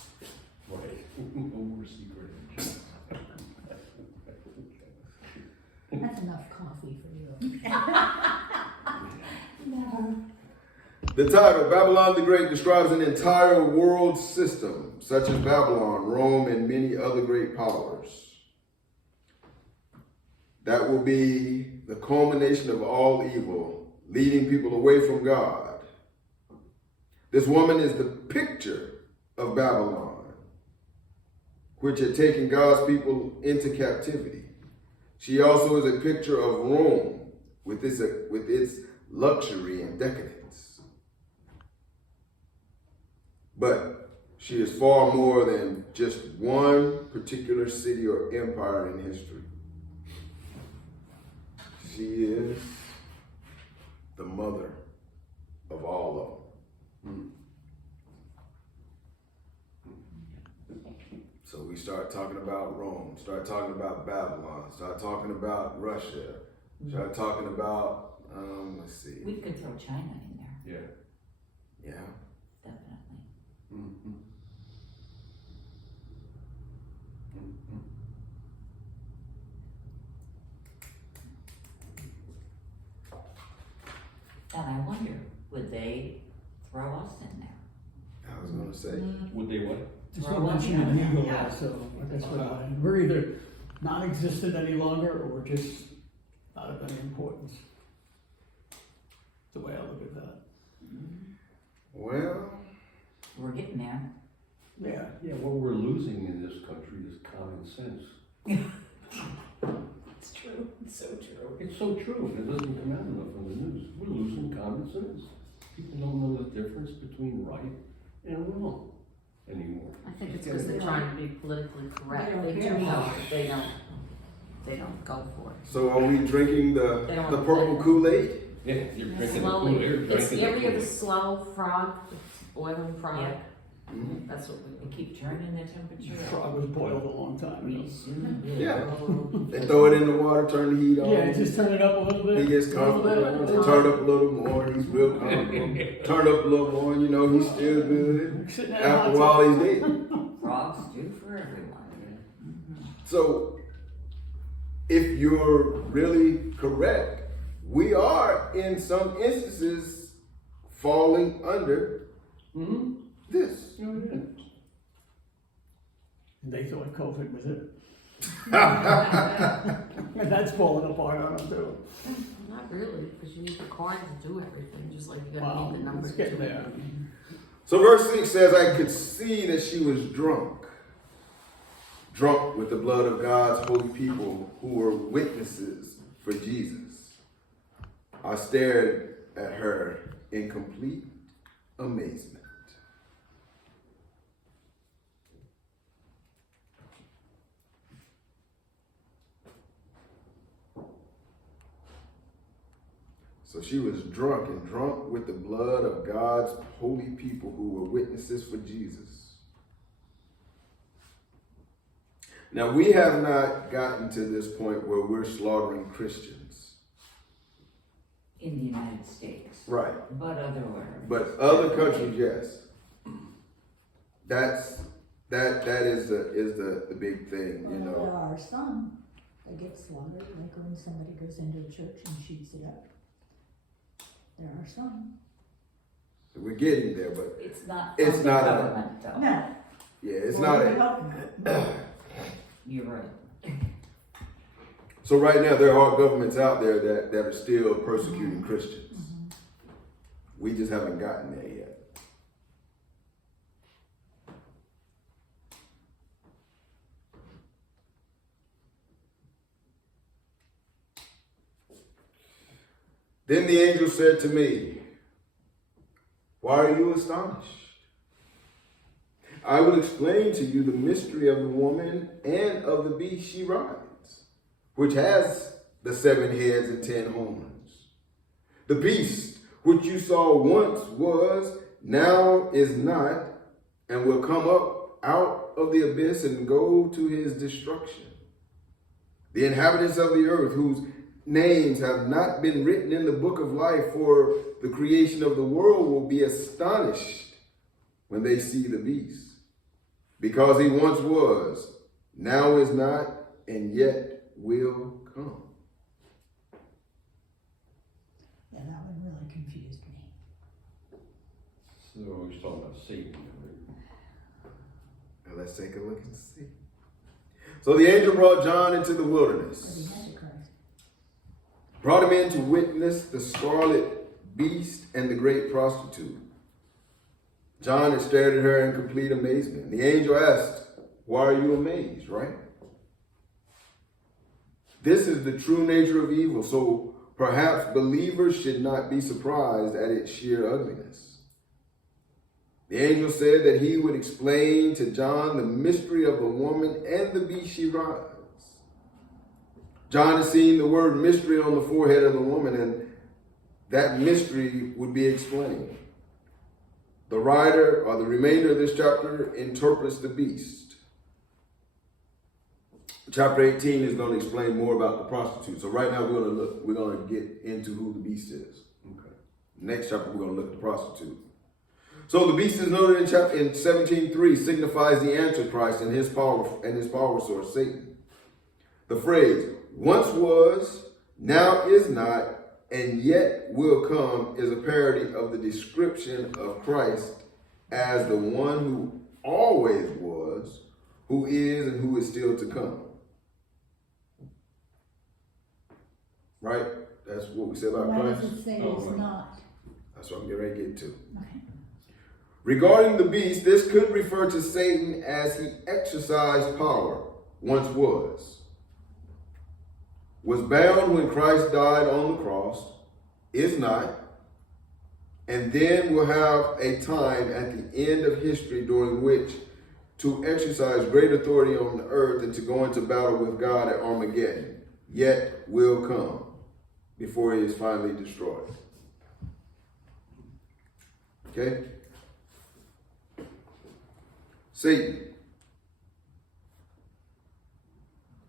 Right. No more secret handshakes. That's enough coffee for you. The title, Babylon the Great, describes an entire world system, such as Babylon, Rome, and many other great powers. That will be the culmination of all evil, leading people away from God. This woman is the picture of Babylon, which had taken God's people into captivity. She also is a picture of Rome with its luxury and decadence. But she is far more than just one particular city or empire in history. She is the mother of all of them. So we start talking about Rome, start talking about Babylon, start talking about Russia, start talking about, let's see. We could throw China in there, Yeah. definitely. Mm-hmm. And I wonder, would they throw us in there? I was gonna say. Would they what? There's Throw no us mention in in the there. legal law, so I guess we're either non-existent any longer, or we're just not of any importance. That's the way I look at that. Well, We're getting there. Yeah. Yeah, what we're losing in this country is common sense. It's true, it's so true. It's so true, and it doesn't come out enough on the news. We're losing common sense. People don't know the difference between right And we won't. anymore. I think it's because they're trying to be politically correct. They don't They do care. know, but they don't go for it. So are we drinking the They don't purple like- Kool-Aid? Yeah, you're drinking the Slowly, Kool-Aid, it's drinking area the the slow frog, it's boiling frog. Yeah. That's what we They keep turning the temperature up. Frog was boiled a long time ago. We soon will. Yeah. They throw it in the water, turn the heat on. Yeah, just turn it up a little bit. He gets a little bit, comfortable. a They little turn bit. up a little more. He's real comfortable. Turn up a little more. You know, he's still good. Sitting there After a hot while, tub. he's dead. Frogs do for everyone. So, if you're really correct, we are in some instances falling under Hmm? this. Oh, yeah. They thought COVID was it. And that's falling apart on them too. Not really, because you need the card to do everything, just like you gotta Wow, need the numbers it's to getting do there. everything. So verse 6 says, I could see that she was drunk with the blood of God's holy people who were witnesses for Jesus. I stared at her in complete amazement. So she was drunk with the blood of God's holy people who were witnesses for Jesus. Now, we have not gotten to this point where we're slaughtering Christians. In the United States. Right. But otherwise. But other countries, yes. That is the big thing, you Well, there know. are some that get slaughtered, like when somebody goes into a church and shoots it up. There are some. We're getting there, but It's not It's from the not a- government though. No. yeah, it's Well, not the a, government. You're right. so right now there are governments out there that are still persecuting Christians. We just haven't gotten there yet. Then the angel said to me, why are you astonished? I will explain to you the mystery of the woman and of the beast she rides, which has the 7 heads and 10 horns. The beast which you saw once was, now is not, and will come up out of the abyss and go to his destruction. The inhabitants of the earth, whose names have not been written in the book of life for the creation of the world, will be astonished when they see the beast. Because he once was, now is not, and yet will come. Yeah, that one really confused me. So he's talking about Satan. Right? Now let's take a look and see. So the angel brought John into the But he wilderness, had to Christ. brought him in to witness the scarlet beast and the great prostitute. John had stared at her in complete amazement. The angel asked, why are you amazed, right? This is the true nature of evil, so perhaps believers should not be surprised at its sheer ugliness. The angel said that he would explain to John the mystery of the woman and the beast she rides. John has seen the word mystery on the forehead of the woman, and that mystery would be explained. The writer, or the remainder of this chapter, interprets the beast. Chapter 18 is going to explain more about the prostitute. So right now we're going to get into who the beast is. Okay. Next chapter we're going to look at the prostitute. So the beast is noted in 17:3 signifies the Antichrist and his power source, Satan. The phrase once was, now is not, and yet will come is a parody of the description of Christ as the one who always was, who is, and who is still to come. Right? That's what we said about Why Christ. does it say Oh, it's right. not? That's what I'm getting ready to get to. Okay. Regarding the beast, this could refer to Satan as he exercised power, once was bound when Christ died on the cross, is not, And then we'll have a time at the end of history during which to exercise great authority on the earth and to go into battle with God at Armageddon, yet will come before he is finally destroyed. Okay? Satan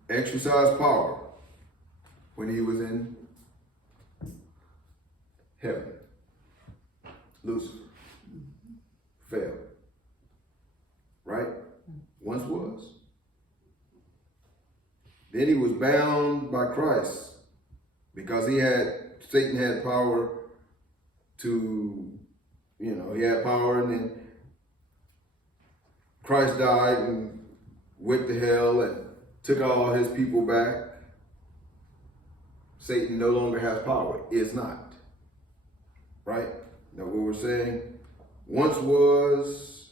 exercised power when he was in heaven. Lucifer fell. Right? Once was. Then he was bound by Christ because Satan had power to, he had power, and then Christ died and went to hell and took all his people back. Satan no longer has power. Is not. Right? Now what we're saying, once was,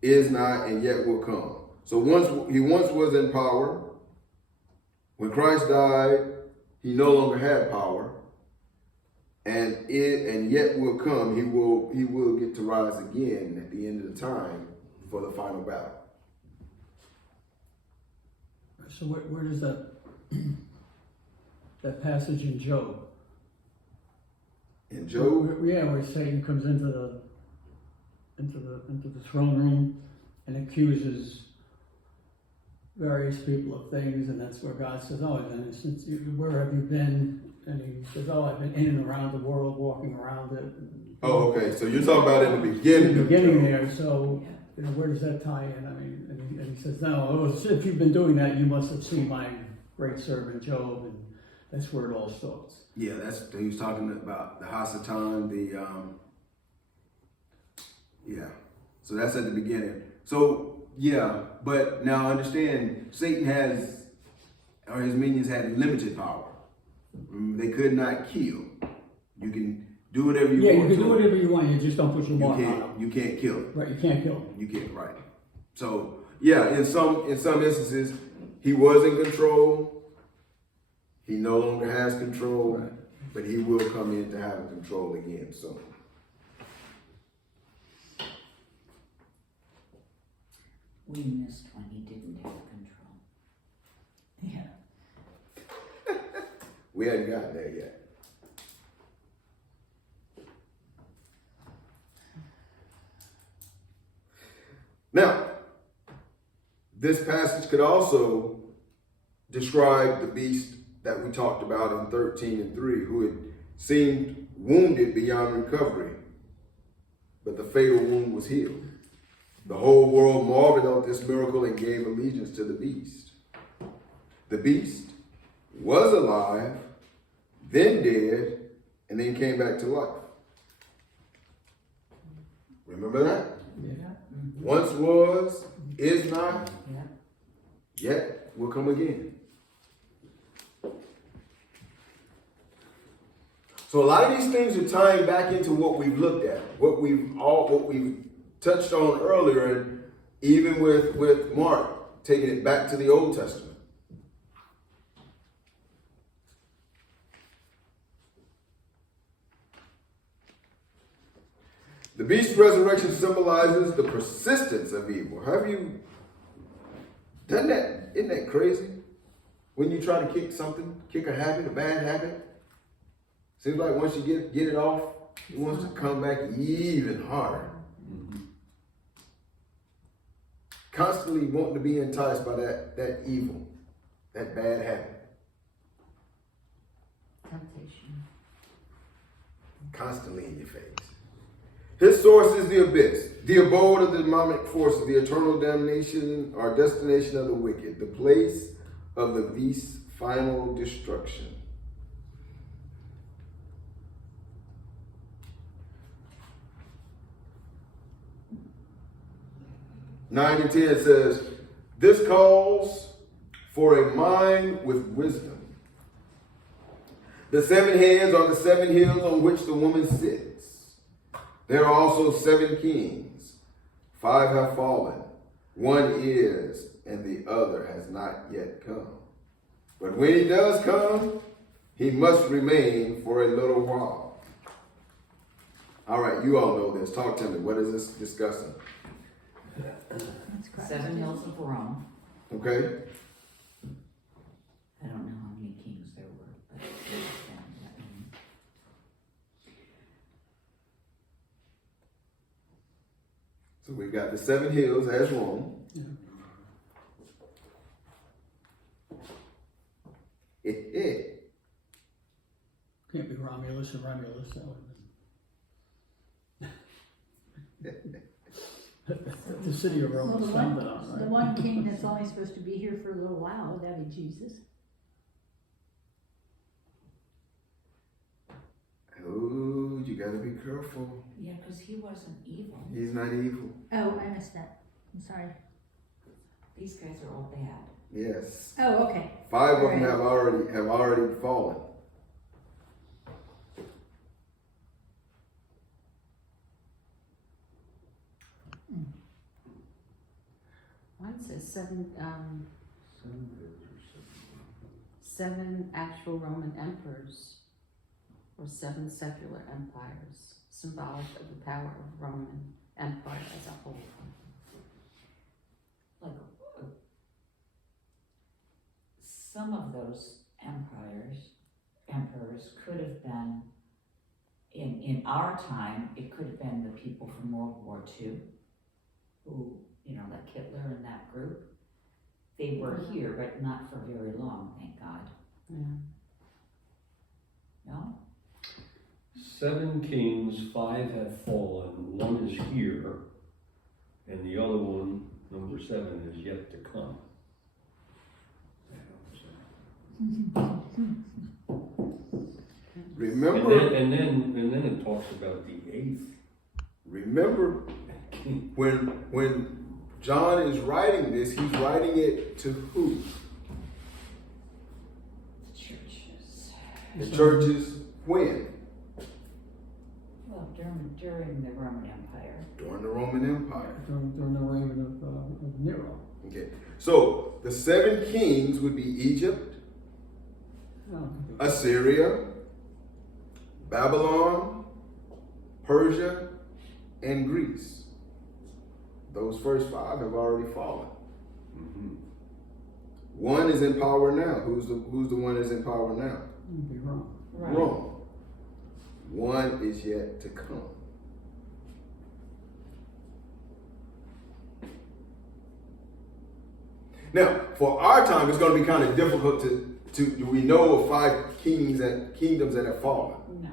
is not, and yet will come. So he once was in power. When Christ died, he no longer had power. And yet will come. He will get to rise again at the end of the time for the final battle. So where does that passage in Job? In Job? Yeah, where Satan comes into the throne room and accuses various people of things, and that's where God says, "Oh, then where have you been?" And he says, "Oh, I've been in and around the world, walking around it." Oh, okay. So you're talking about in the beginning. In the of beginning Job. there. So where does that tie in? I mean, and he says, "No, if you've been doing that, you must have seen my great servant Job," and that's where it all starts. Yeah, he was talking about the Hasatan, So that's at the beginning. So, yeah, but now understand, Satan his minions had limited power. They could not kill. You can do whatever you want. Yeah, you can do whatever you want, you just don't put your mark on them. You can't kill it. Right, you can't kill them. You can't, right. So, yeah, in some instances, he was in control. He no longer has control, Right. but he will come in to have control again. So, We missed when he didn't have control. Yeah. we hadn't gotten there yet. Now, this passage could also describe the beast that we talked about in 13:3, who had seemed wounded beyond recovery, but the fatal wound was healed. The whole world marveled at this miracle and gave allegiance to the beast. The beast was alive, then dead, and then came back to life. Remember that? Yeah. Once was, is not, Yeah. yet will come again. So a lot of these things are tying back into what we've looked at, what we've touched on earlier, and even with Mark taking it back to the Old Testament. The beast's resurrection symbolizes the persistence of evil. Isn't that crazy? When you try to kick a habit, a bad habit, seems like once you get it off, it wants to come back even harder. Constantly wanting to be enticed by that evil, that bad habit. Temptation. Constantly in your face. His source is the abyss, the abode of the demonic forces, the eternal damnation or destination of the wicked, the place of the beast's final destruction. Nine and 10 says, this calls for a mind with wisdom. The 7 heads are the 7 hills on which the woman sits. There are also 7 kings. 5 have fallen. 1 is, and the other has not yet come. But when he does come, he must remain for a little while. All right, you all know this. Talk to me. What is this discussing? That's correct. 7 hills of Rome. Okay. I don't know how many kings there were, but So we've got the 7 hills as Rome. Yeah. Can't be Romulus or Romulus, that would have been. The city of Rome Well, was the founded one, on, the right? one king that's only supposed to be here for a little while, that'd be Jesus. Oh, you gotta be careful. yeah, because he wasn't evil. He's not evil. Oh, I missed that. I'm sorry. These guys are all bad. Yes. Oh, okay. 5 of them Alright. have already fallen. One says 7 actual Roman emperors or 7 secular empires, symbolic of the power of Roman Empire as a whole. Like, some of those emperors could have been, in our time, it could have been the people from World War II, who, like Hitler and that group. They were here, but not for very long, thank God. Yeah. No? 7 kings, 5 have fallen, 1 is here, and the other one, number 7, is yet to come. Remember, And then it talks about the 8th remember king. when John is writing this, he's writing it to who? Churches. The churches when? Well, during the Roman Empire. During the Roman Empire. During the reign of Nero. Okay. So the 7 kings would be Egypt, No, Assyria, Babylon, Persia, and Greece. Those first 5 have already fallen. Mhm. 1 is in power now. Who's the one that's in power now? you'd be wrong. Right. Rome. 1 is yet to come. Now, for our time, it's going to be kind of difficult to we know of 5 kingdoms that have fallen. No,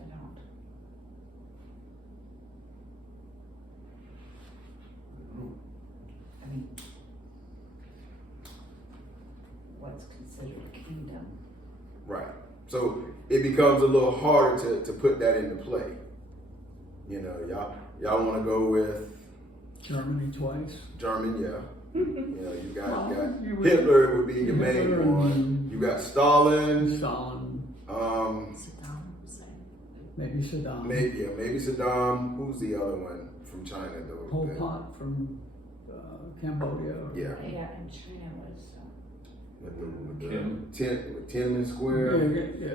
I don't. I mean, what's considered a kingdom? Right. So it becomes a little harder to put that into play. Y'all want to go with Germany twice. German, yeah. You got You would- Hitler would be your main Hitler one. and You got Stalin. Stalin, Saddam Hussein. maybe Saddam. Maybe Saddam. Who's the other one from China though? Pol Pot from Cambodia. Yeah. Yeah, and China was, With Kim. Tiananmen Square. Yeah,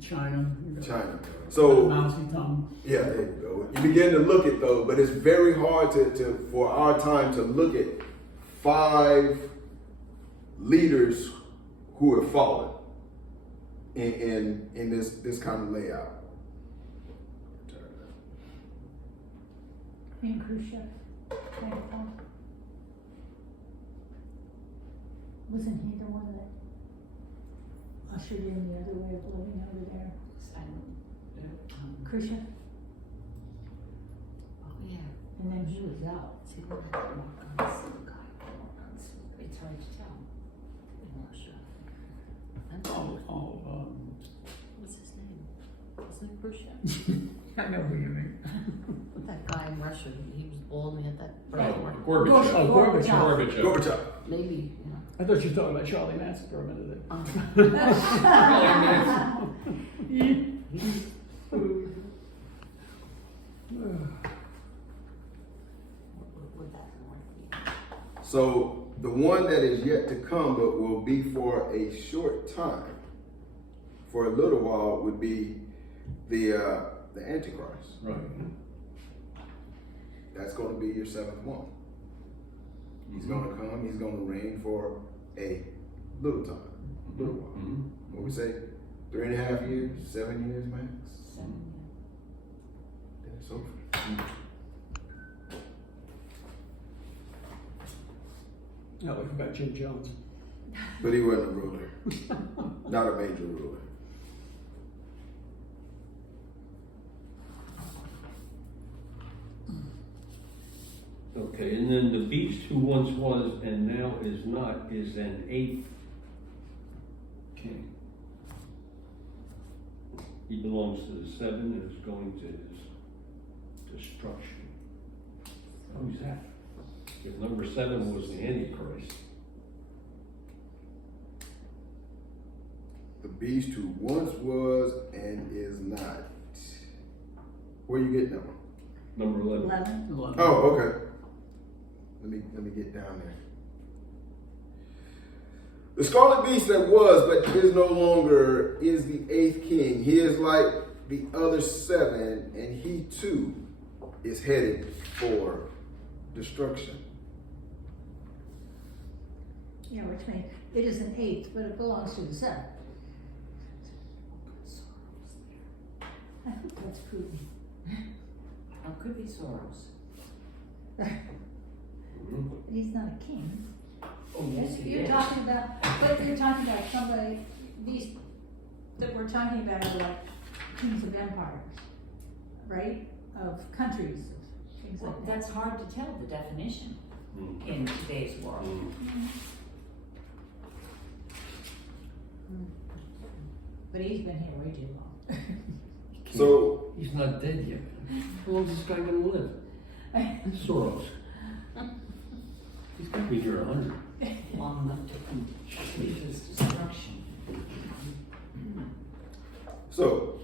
China. China. So Mao Zedong. yeah, there you go. You begin to look at those, but it's very hard to for our time to look at 5 leaders who have fallen in this kind of layout. And Khrushchev. Wasn't he the one that ushered in the other way of living over there? Khrushchev? Oh, yeah. And then he was out. See, what happened on some guy. it's hard to tell. In Russia. And what's his name? Wasn't it Khrushchev? I know who you mean. That guy in Russia, he was bald and he had that Oh, bright Gorbachev. Gorbachev. Gorbachev. maybe, yeah. I thought you were talking about Charlie Manson for a minute. With that, So the one that is yet to come, but will be for a short time, for a little while, would be the the Antichrist. Right. That's going to be your seventh one. He's going to come, he's going to reign for a little time, little while. Mm-hmm. What we say, 3.5 years, 7 years max? Seven, Then it's over. No, we forgot Jim Jones. But he wasn't a ruler. Not a major ruler. Okay, and then the beast who once was and now is not is an eighth king. He belongs to the seven and is going to his destruction. Who's that? If number 7 was the Antichrist. The beast who once was and is not. Where you getting that one? Number 11. 11. Oh, okay. Let me get down there. The scarlet beast that was but is no longer is the 8th king. He is like the other 7, and he too is headed for destruction. Yeah, which means it is an 8th, but it belongs to the 7th. I think that's Putin. Oh, could be Soros. He's not a king. Oh, yes, he You're is. talking about, but you're talking about somebody, these that we're talking about are like kings of empires, right? Of countries, things Well, like that. that's hard to tell the definition Mm. in today's world. Mm. But he's been here way too long. So He's not dead yet. How long is this guy gonna live? Soros. He's gonna be here 100. Long enough to complete his destruction. So,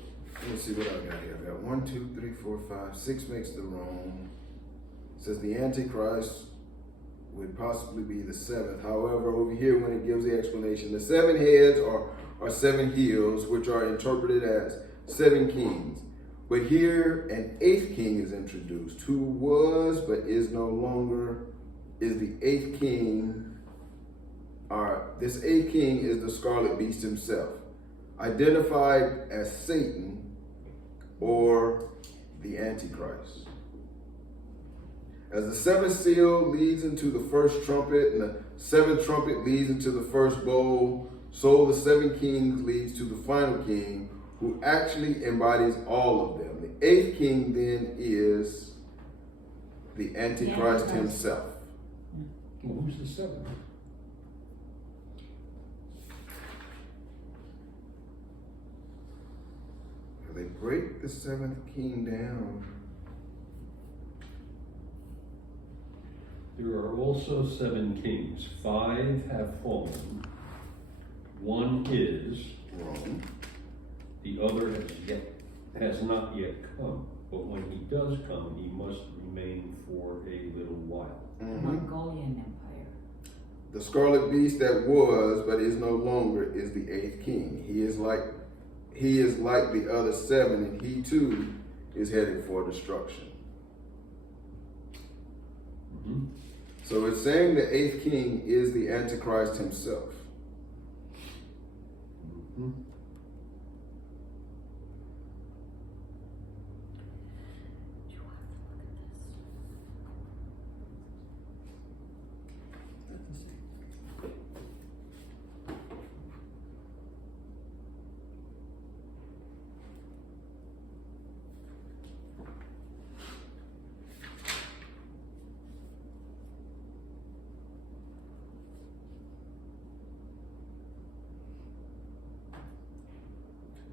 let's see what I got here. I got 1, 2, 3, 4, 5, 6 makes the wrong. It says the Antichrist would possibly be the 7th. However, over here when it gives the explanation, the 7 heads are 7 heels, which are interpreted as 7 kings. But here an 8th king is introduced, who was but is no longer, is the 8th king. This 8th king is the scarlet beast himself, identified as Satan or the Antichrist. As the 7th seal leads into the first trumpet and the 7th trumpet leads into the first bowl, so the 7 kings leads to the final king, who actually embodies all of them. The 8th king then is the Antichrist himself. Well, who's the 7th? They break the 7th king down. There are also 7 kings. 5 have fallen. 1 is Wrong. The other has not yet come. But when he does come, he must remain for a little while. Mongolian Empire. The scarlet beast that was but is no longer is the 8th king. He is like the other 7, and he too is headed for destruction. Mm-hmm. So it's saying the 8th king is the Antichrist himself. Mm-hmm.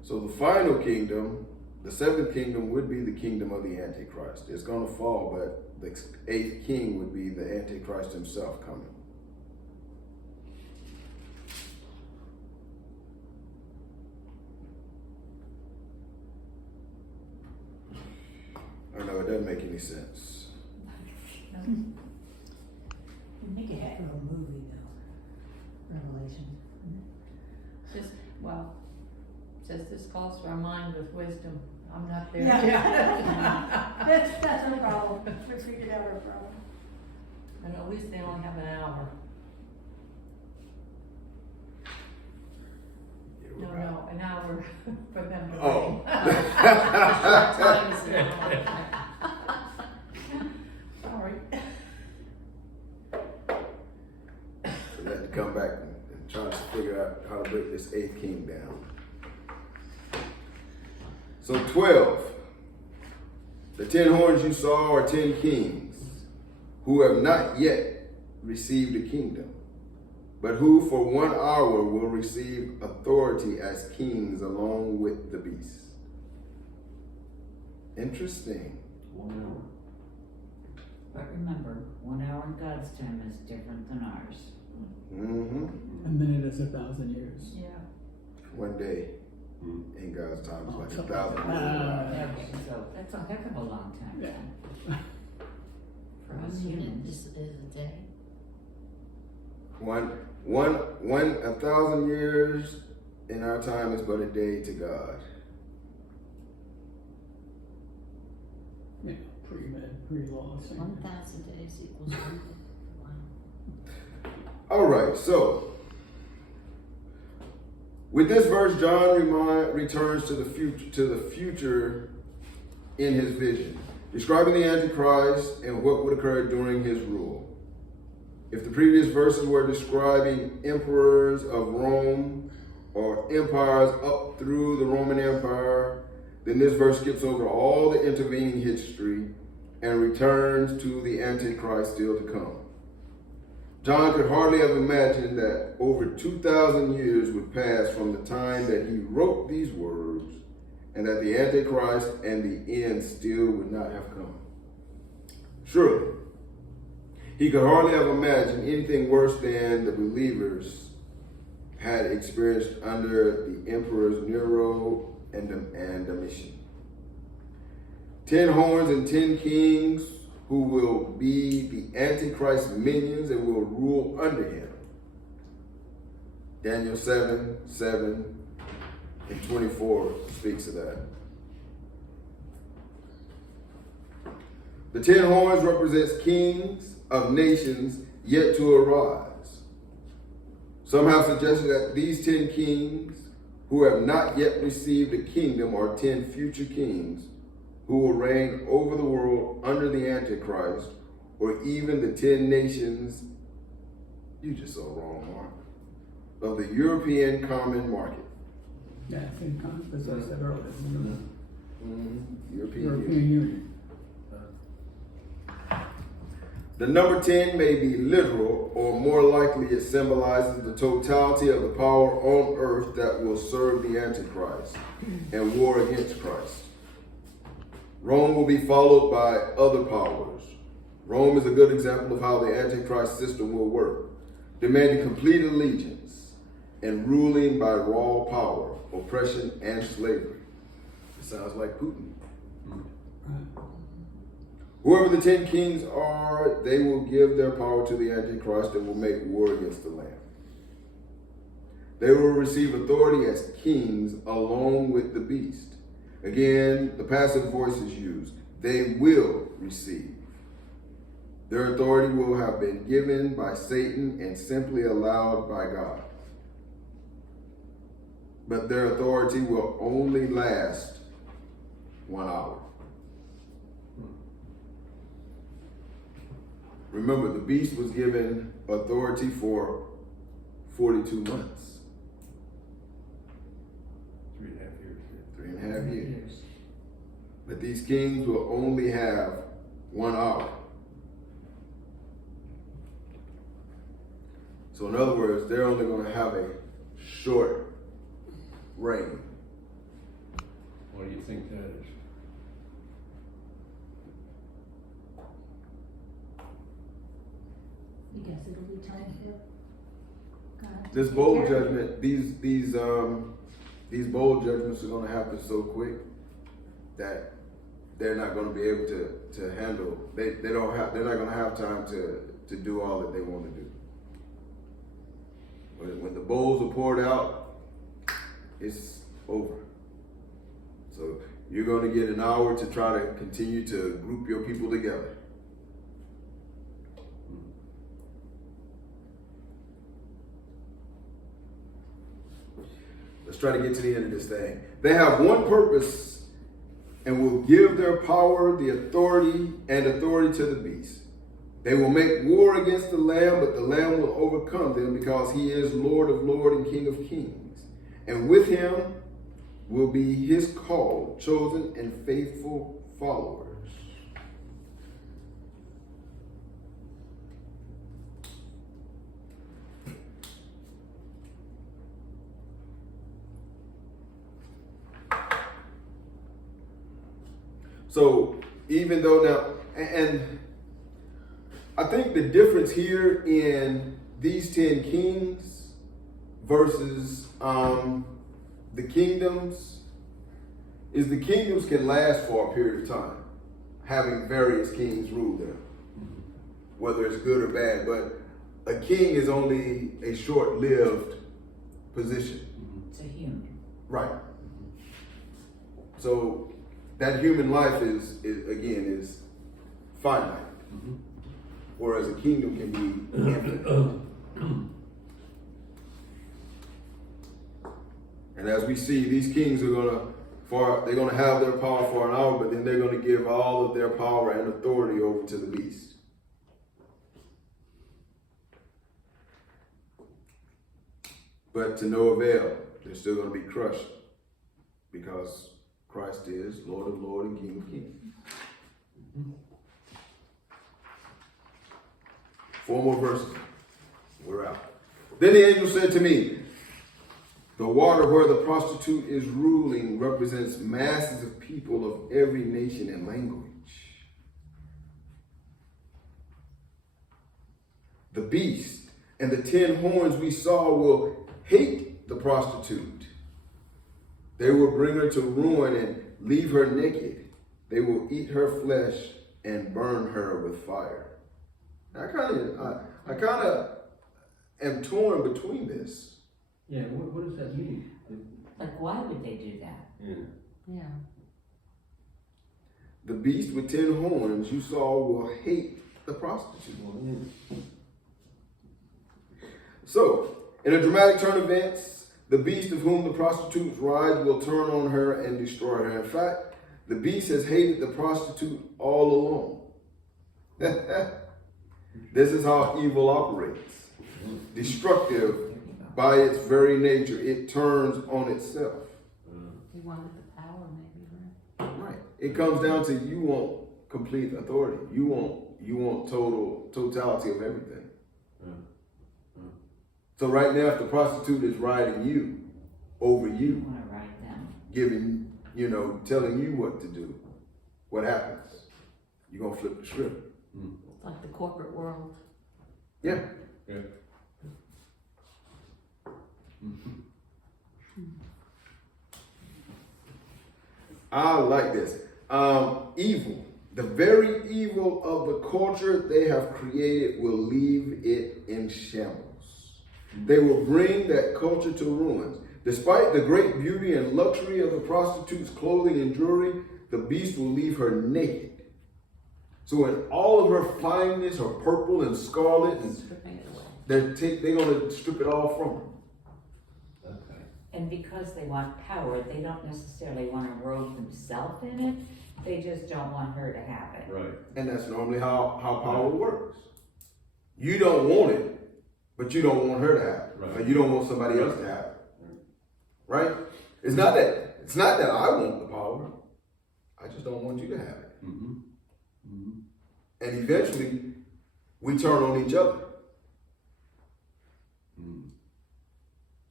So the final kingdom, the 7th kingdom, would be the kingdom of the Antichrist. It's going to fall, but the 8th king would be the Antichrist himself coming. I know, it doesn't make any sense. You make a heck of a movie though, Revelation. Just, well, says this calls for a mind with wisdom. I'm not there. Yeah. That's no problem, we figured out our problem. And at least they only have an hour. Yeah, we're No, about- an hour for them to Oh. Time is now. Sorry. So we had to come back and try to figure out how to break this 8th king down. So 12. The 10 horns you saw are 10 kings who have not yet received a kingdom, but who for 1 hour will receive authority as kings along with the beast. Interesting. 1 hour. But remember, 1 hour in God's time is different than ours. Mm-hmm. A minute is 1,000 years. Yeah. One day Hmm. in God's time is like Oh, 1,000 Ah. years. Okay, so that's a heck of a long time Yeah. then. For us humans. Is a day. One, 1,000 years in our time is but a day to God. Yeah, pre-law. 1,000 days equals 1 day. Wow. All right, so with this verse, John returns to the future in his vision, describing the Antichrist and what would occur during his rule. If the previous verses were describing emperors of Rome or empires up through the Roman Empire, then this verse skips over all the intervening history and returns to the Antichrist still to come. John could hardly have imagined that over 2,000 years would pass from the time that he wrote these words and that the Antichrist and the end still would not have come. Surely, he could hardly have imagined anything worse than the believers had experienced under the emperors Nero and Domitian. 10 horns and 10 kings who will be the Antichrist minions and will rule under him. Daniel 7 and 24 speaks of that. The 10 horns represents kings of nations yet to arise. Some have suggested that these 10 kings who have not yet received a kingdom are 10 future kings who will reign over the world under the Antichrist, or even the 10 nations, you just so wrong, Mark, of the European common market. Yeah, same concept as I said earlier. European European Union. The number 10 may be literal, or more likely it symbolizes the totality of the power on earth that will serve the Antichrist and war against Christ. Rome will be followed by other powers. Rome is a good example of how the Antichrist system will work, demanding complete allegiance and ruling by raw power, oppression, and slavery. It sounds like Putin. Right. Whoever the 10 kings are, they will give their power to the Antichrist and will make war against the Lamb. They will receive authority as kings along with the beast. Again, the passive voice is used. They will receive. Their authority will have been given by Satan and simply allowed by God. But their authority will only last 1 hour. Remember, the beast was given authority for 42 months. 3.5 years. 3.5 years. But these kings will only have 1 hour. So in other words, they're only going to have a short reign. Why do you think that is? You guess it'll be time for God to This take bold care of it. judgment, these bold judgments are going to happen so quick that they're not going to be able to handle. They're not going to have time to do all that they want to do. When the bowls are poured out, it's over. So You're going to get an hour to try to continue to group your people together. Let's try to get to the end of this thing. They have one purpose and will give their power, the authority to the beast. They will make war against the Lamb, but the Lamb will overcome them because he is Lord of lords and King of kings. And with him will be his called, chosen, and faithful followers. So even though now, and I think the difference here in these 10 kings versus the kingdoms is the kingdoms can last for a period of time, having various kings rule them, whether it's good or bad. But a king is only a short-lived position. It's a human. Right. So that human life is finite, whereas a kingdom can be infinite. And as we see, these kings are they're gonna have their power for an hour, but then they're gonna give all of their power and authority over to the beast. But to no avail, they're still gonna be crushed because Christ is Lord of lords and King of kings. 4 more verses. We're out. Then the angel said to me, the water where the prostitute is ruling represents masses of people of every nation and language. The beast and the 10 horns we saw will hate the prostitute. They will bring her to ruin and leave her naked. They will eat her flesh and burn her with fire. I kind of am torn between this. Yeah, what does that mean? Like, why would they do that? Yeah. The beast with 10 horns you saw will hate the prostitute. So, in a dramatic turn of events, the beast of whom the prostitute rides will turn on her and destroy her. In fact, the beast has hated the prostitute all along. This is how evil operates. Destructive by its very nature. It turns on itself. He wanted the power, maybe, right? Right. It comes down to you want complete authority. You want totality of everything. So right now, if the prostitute is riding you over You you, want to write them. giving, telling you what to do, what happens? You're going to flip the script. Like the corporate world. Yeah. I like this. Evil. The very evil of the culture they have created will leave it in shambles. They will bring that culture to ruins. Despite the great beauty and luxury of the prostitute's clothing and jewelry, the beast will leave her naked. So in all of her fineness, her purple and scarlet, and Stripping it away. they're going to strip it all from her. And because they want power, they don't necessarily want to robe themselves in it. They just don't want her to have it. Right. And that's normally how power works. You don't want it, but you don't want her to have it. Right. Or you don't want somebody else to have it. Right? It's not that I want the power. I just don't want you to have it. And eventually, we turn on each other.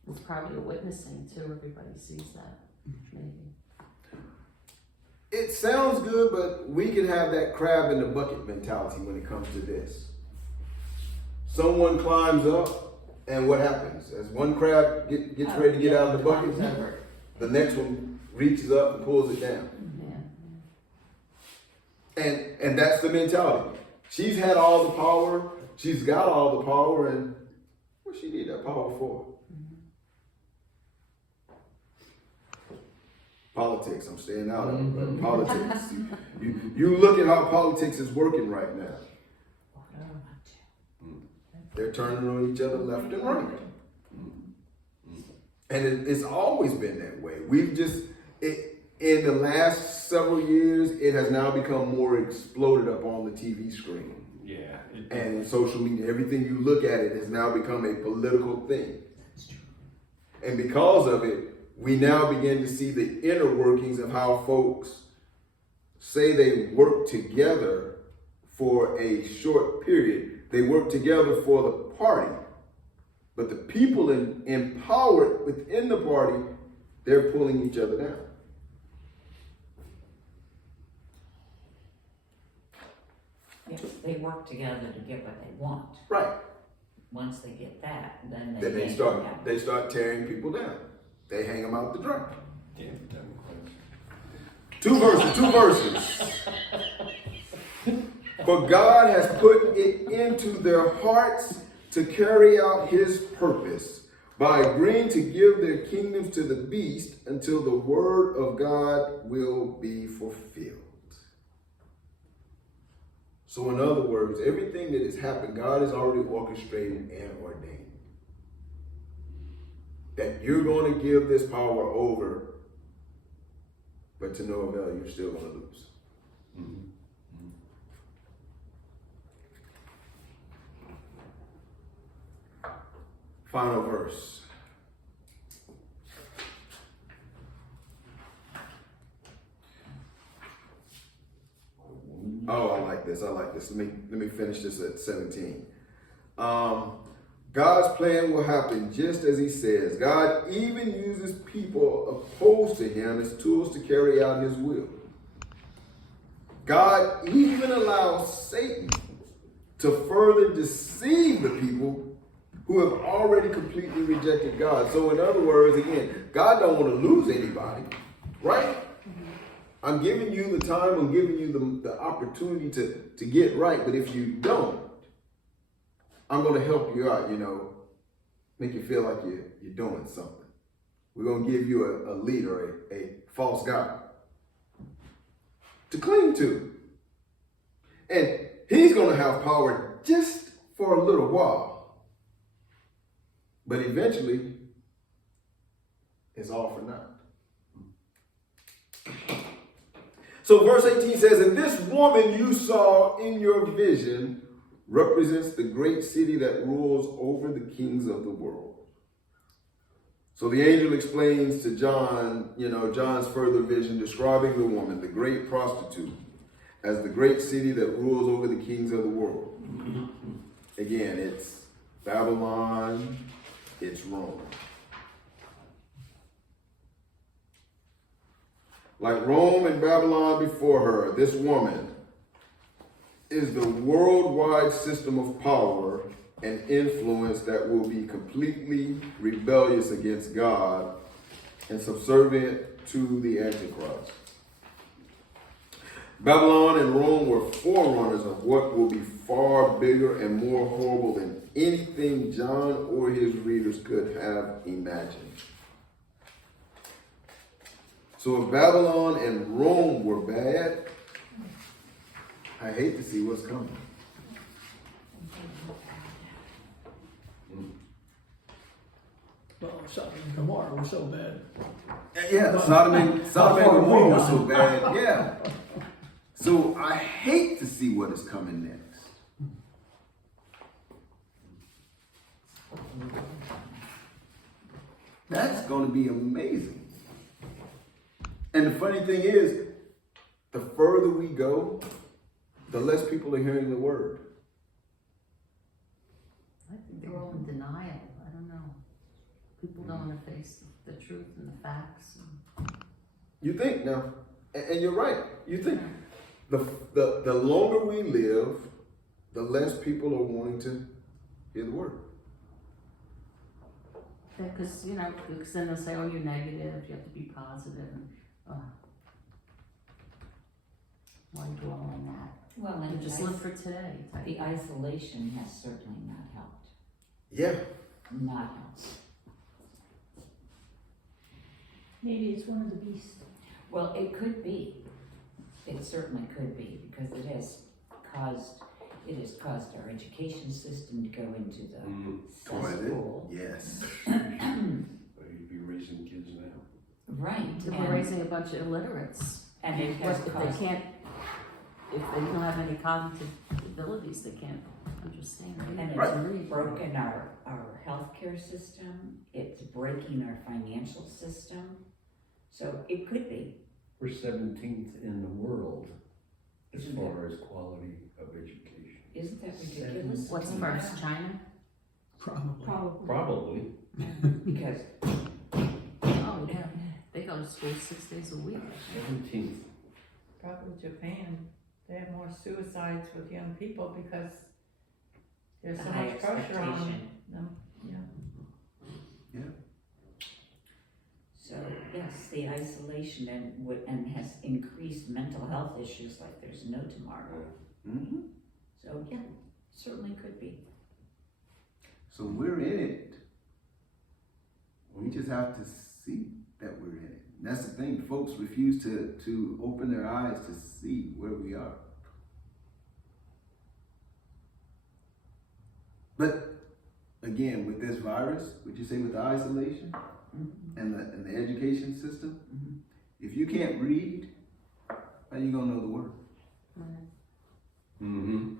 It's probably a witnessing too. Everybody sees that, maybe. It sounds good, but we can have that crab in the bucket mentality when it comes to this. Someone climbs up, and what happens? As one crab gets ready to get out of the bucket, the next one reaches up and pulls it down. And that's the mentality. She's had all the power. She's got all the power, and what she need that power for? Politics, I'm staying out of it, but politics. You look at how politics is working right now. They're turning on each other left and right. And it's always been that way. In the last several years, it has now become more exploded up on the TV screen. Yeah. And in social media, everything you look at it has now become a political thing. And because of it, we now begin to see the inner workings of how folks say they work together for a short period. They work together for the party. But the people empowered within the party, they're pulling each other down. Yes, they work together to get what they want. Right. Once they get that, then Then they start tearing people down. They hang them out the drum. Damn Democrats. Two verses. For God has put it into their hearts to carry out his purpose by agreeing to give their kingdoms to the beast until the word of God will be fulfilled. So in other words, everything that has happened, God has already orchestrated and ordained. That you're going to give this power over, but to no avail, you're still going to lose. Mm-hmm. Final verse. Oh, I like this. Let me finish this at 17. God's plan will happen just as he says. God even uses people opposed to him as tools to carry out his will. God even allows Satan to further deceive the people who have already completely rejected God. So in other words, again, God don't want to lose anybody, right? I'm giving you the time, I'm giving you the opportunity to get right. But if you don't, I'm going to help you out, make you feel like you're doing something. We're going to give you a leader, a false God to cling to. And he's going to have power just for a little while. But eventually, it's all for naught. So verse 18 says, and this woman you saw in your vision represents the great city that rules over the kings of the world. So the angel explains to John, John's further vision, describing the woman, the great prostitute, as the great city that rules over the kings of the world. Again, it's Babylon, it's Rome. Like Rome and Babylon before her, this woman is the worldwide system of power and influence that will be completely rebellious against God and subservient to the Antichrist. Babylon and Rome were forerunners of what will be far bigger and more horrible than anything John or his readers could have imagined. So if Babylon and Rome were bad, I hate to see what's coming. Well, Sodom and Gomorrah was so bad. Yeah, Sodom and Gomorrah was so bad. Yeah. So I hate to see what is coming next. That's going to be amazing. And the funny thing is, the further we go, the less people are hearing the word. I think they're all in denial. I don't know. People don't want to face the truth and the facts. You think now, and you're right. You think the longer we live, the less people are wanting to hear the word. Because, because then they'll say, oh, you're negative, you have to be positive. And, why dwell on that? Well, And and just live for today. the isolation has certainly not helped. Yeah. Not helped. Maybe it's one of the beasts. Well, it could be. It certainly could be, because it has caused our education system to go into the cesspool. Yes. You'd be raising kids now. Right, We're raising a bunch of illiterates. and it has If caused, they can't, if they don't have any cognitive abilities, they can't understand. and Right. it's broken our healthcare system, it's breaking our financial system, so it could be. We're 17th in the world as Isn't far as quality of education. Isn't that ridiculous? What's first, China? Probably. Probably. Because, Oh, yeah, they go to school 6 days a week. 17th. Probably Japan, they have more suicides with young people because there's the so high much pressure on expectation. them. So, yes, the isolation and has increased mental health issues like there's no tomorrow. Mm-hmm. So, yeah, certainly could be. So we're in it. We just have to see that we're in it. And that's the thing. Folks refuse to open their eyes to see where we are. But again, with this virus, would you say with the isolation and the education system, if you can't read, how are you gonna know the word? Mm-hmm.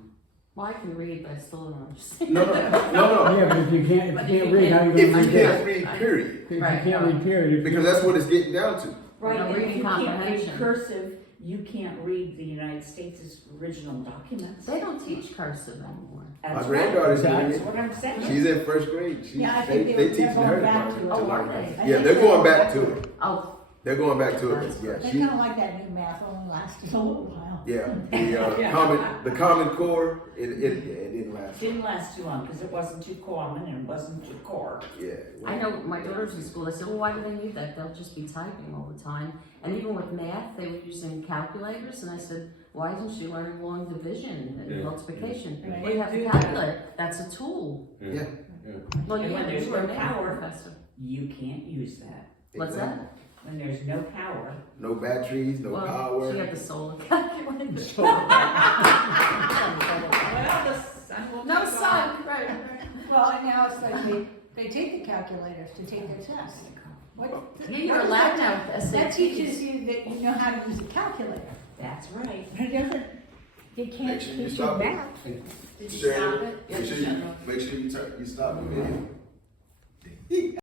Well, I can read, but I still don't understand. No. Yeah, but if you can't read, how you If gonna you read can't it? read, period. If you Right, can't no. read, period. Because that's what it's getting down to. Right, No and if reading you can't read comprehension. cursive, you can't read the United States' original documents. They don't teach cursive anymore. My That's granddaughter's right. doing That's it. what I'm saying. She's in first grade. Yeah, I they think they're teaching going her back to to it. Oh, learn are that. they? I Yeah, think they're they're going going back back to to it. Oh, They're going back to it. That's Yeah, They she, kinda like that new math, only lasted a little while. the common core, it didn't last. Didn't last too long because it wasn't too common and it wasn't too core. Yeah. I know my daughter's in school, they said, well, why do they need that? They'll just be typing all the time. And even with math, they were using calculators, and I said, why isn't she learning long division and Yeah. multiplication? Yeah. Well, you have Do a that. calculator, that's a tool. Yeah. Well, And yeah, when there's you were a no math power, professor. You can't use that. What's that? When there's no power. No batteries, no Well, power. she had the solar calculator. Well, the sun will. No take off. sun, right. Well, and now it's like they take the calculators to take their test. What? Yeah, you're allowed now with SATs. That teaches you that you know how to use a calculator. That's right. But it doesn't, they Make can't sure you teach you stop math. it. Did you Shannon, stop it? Make sure you stop the video.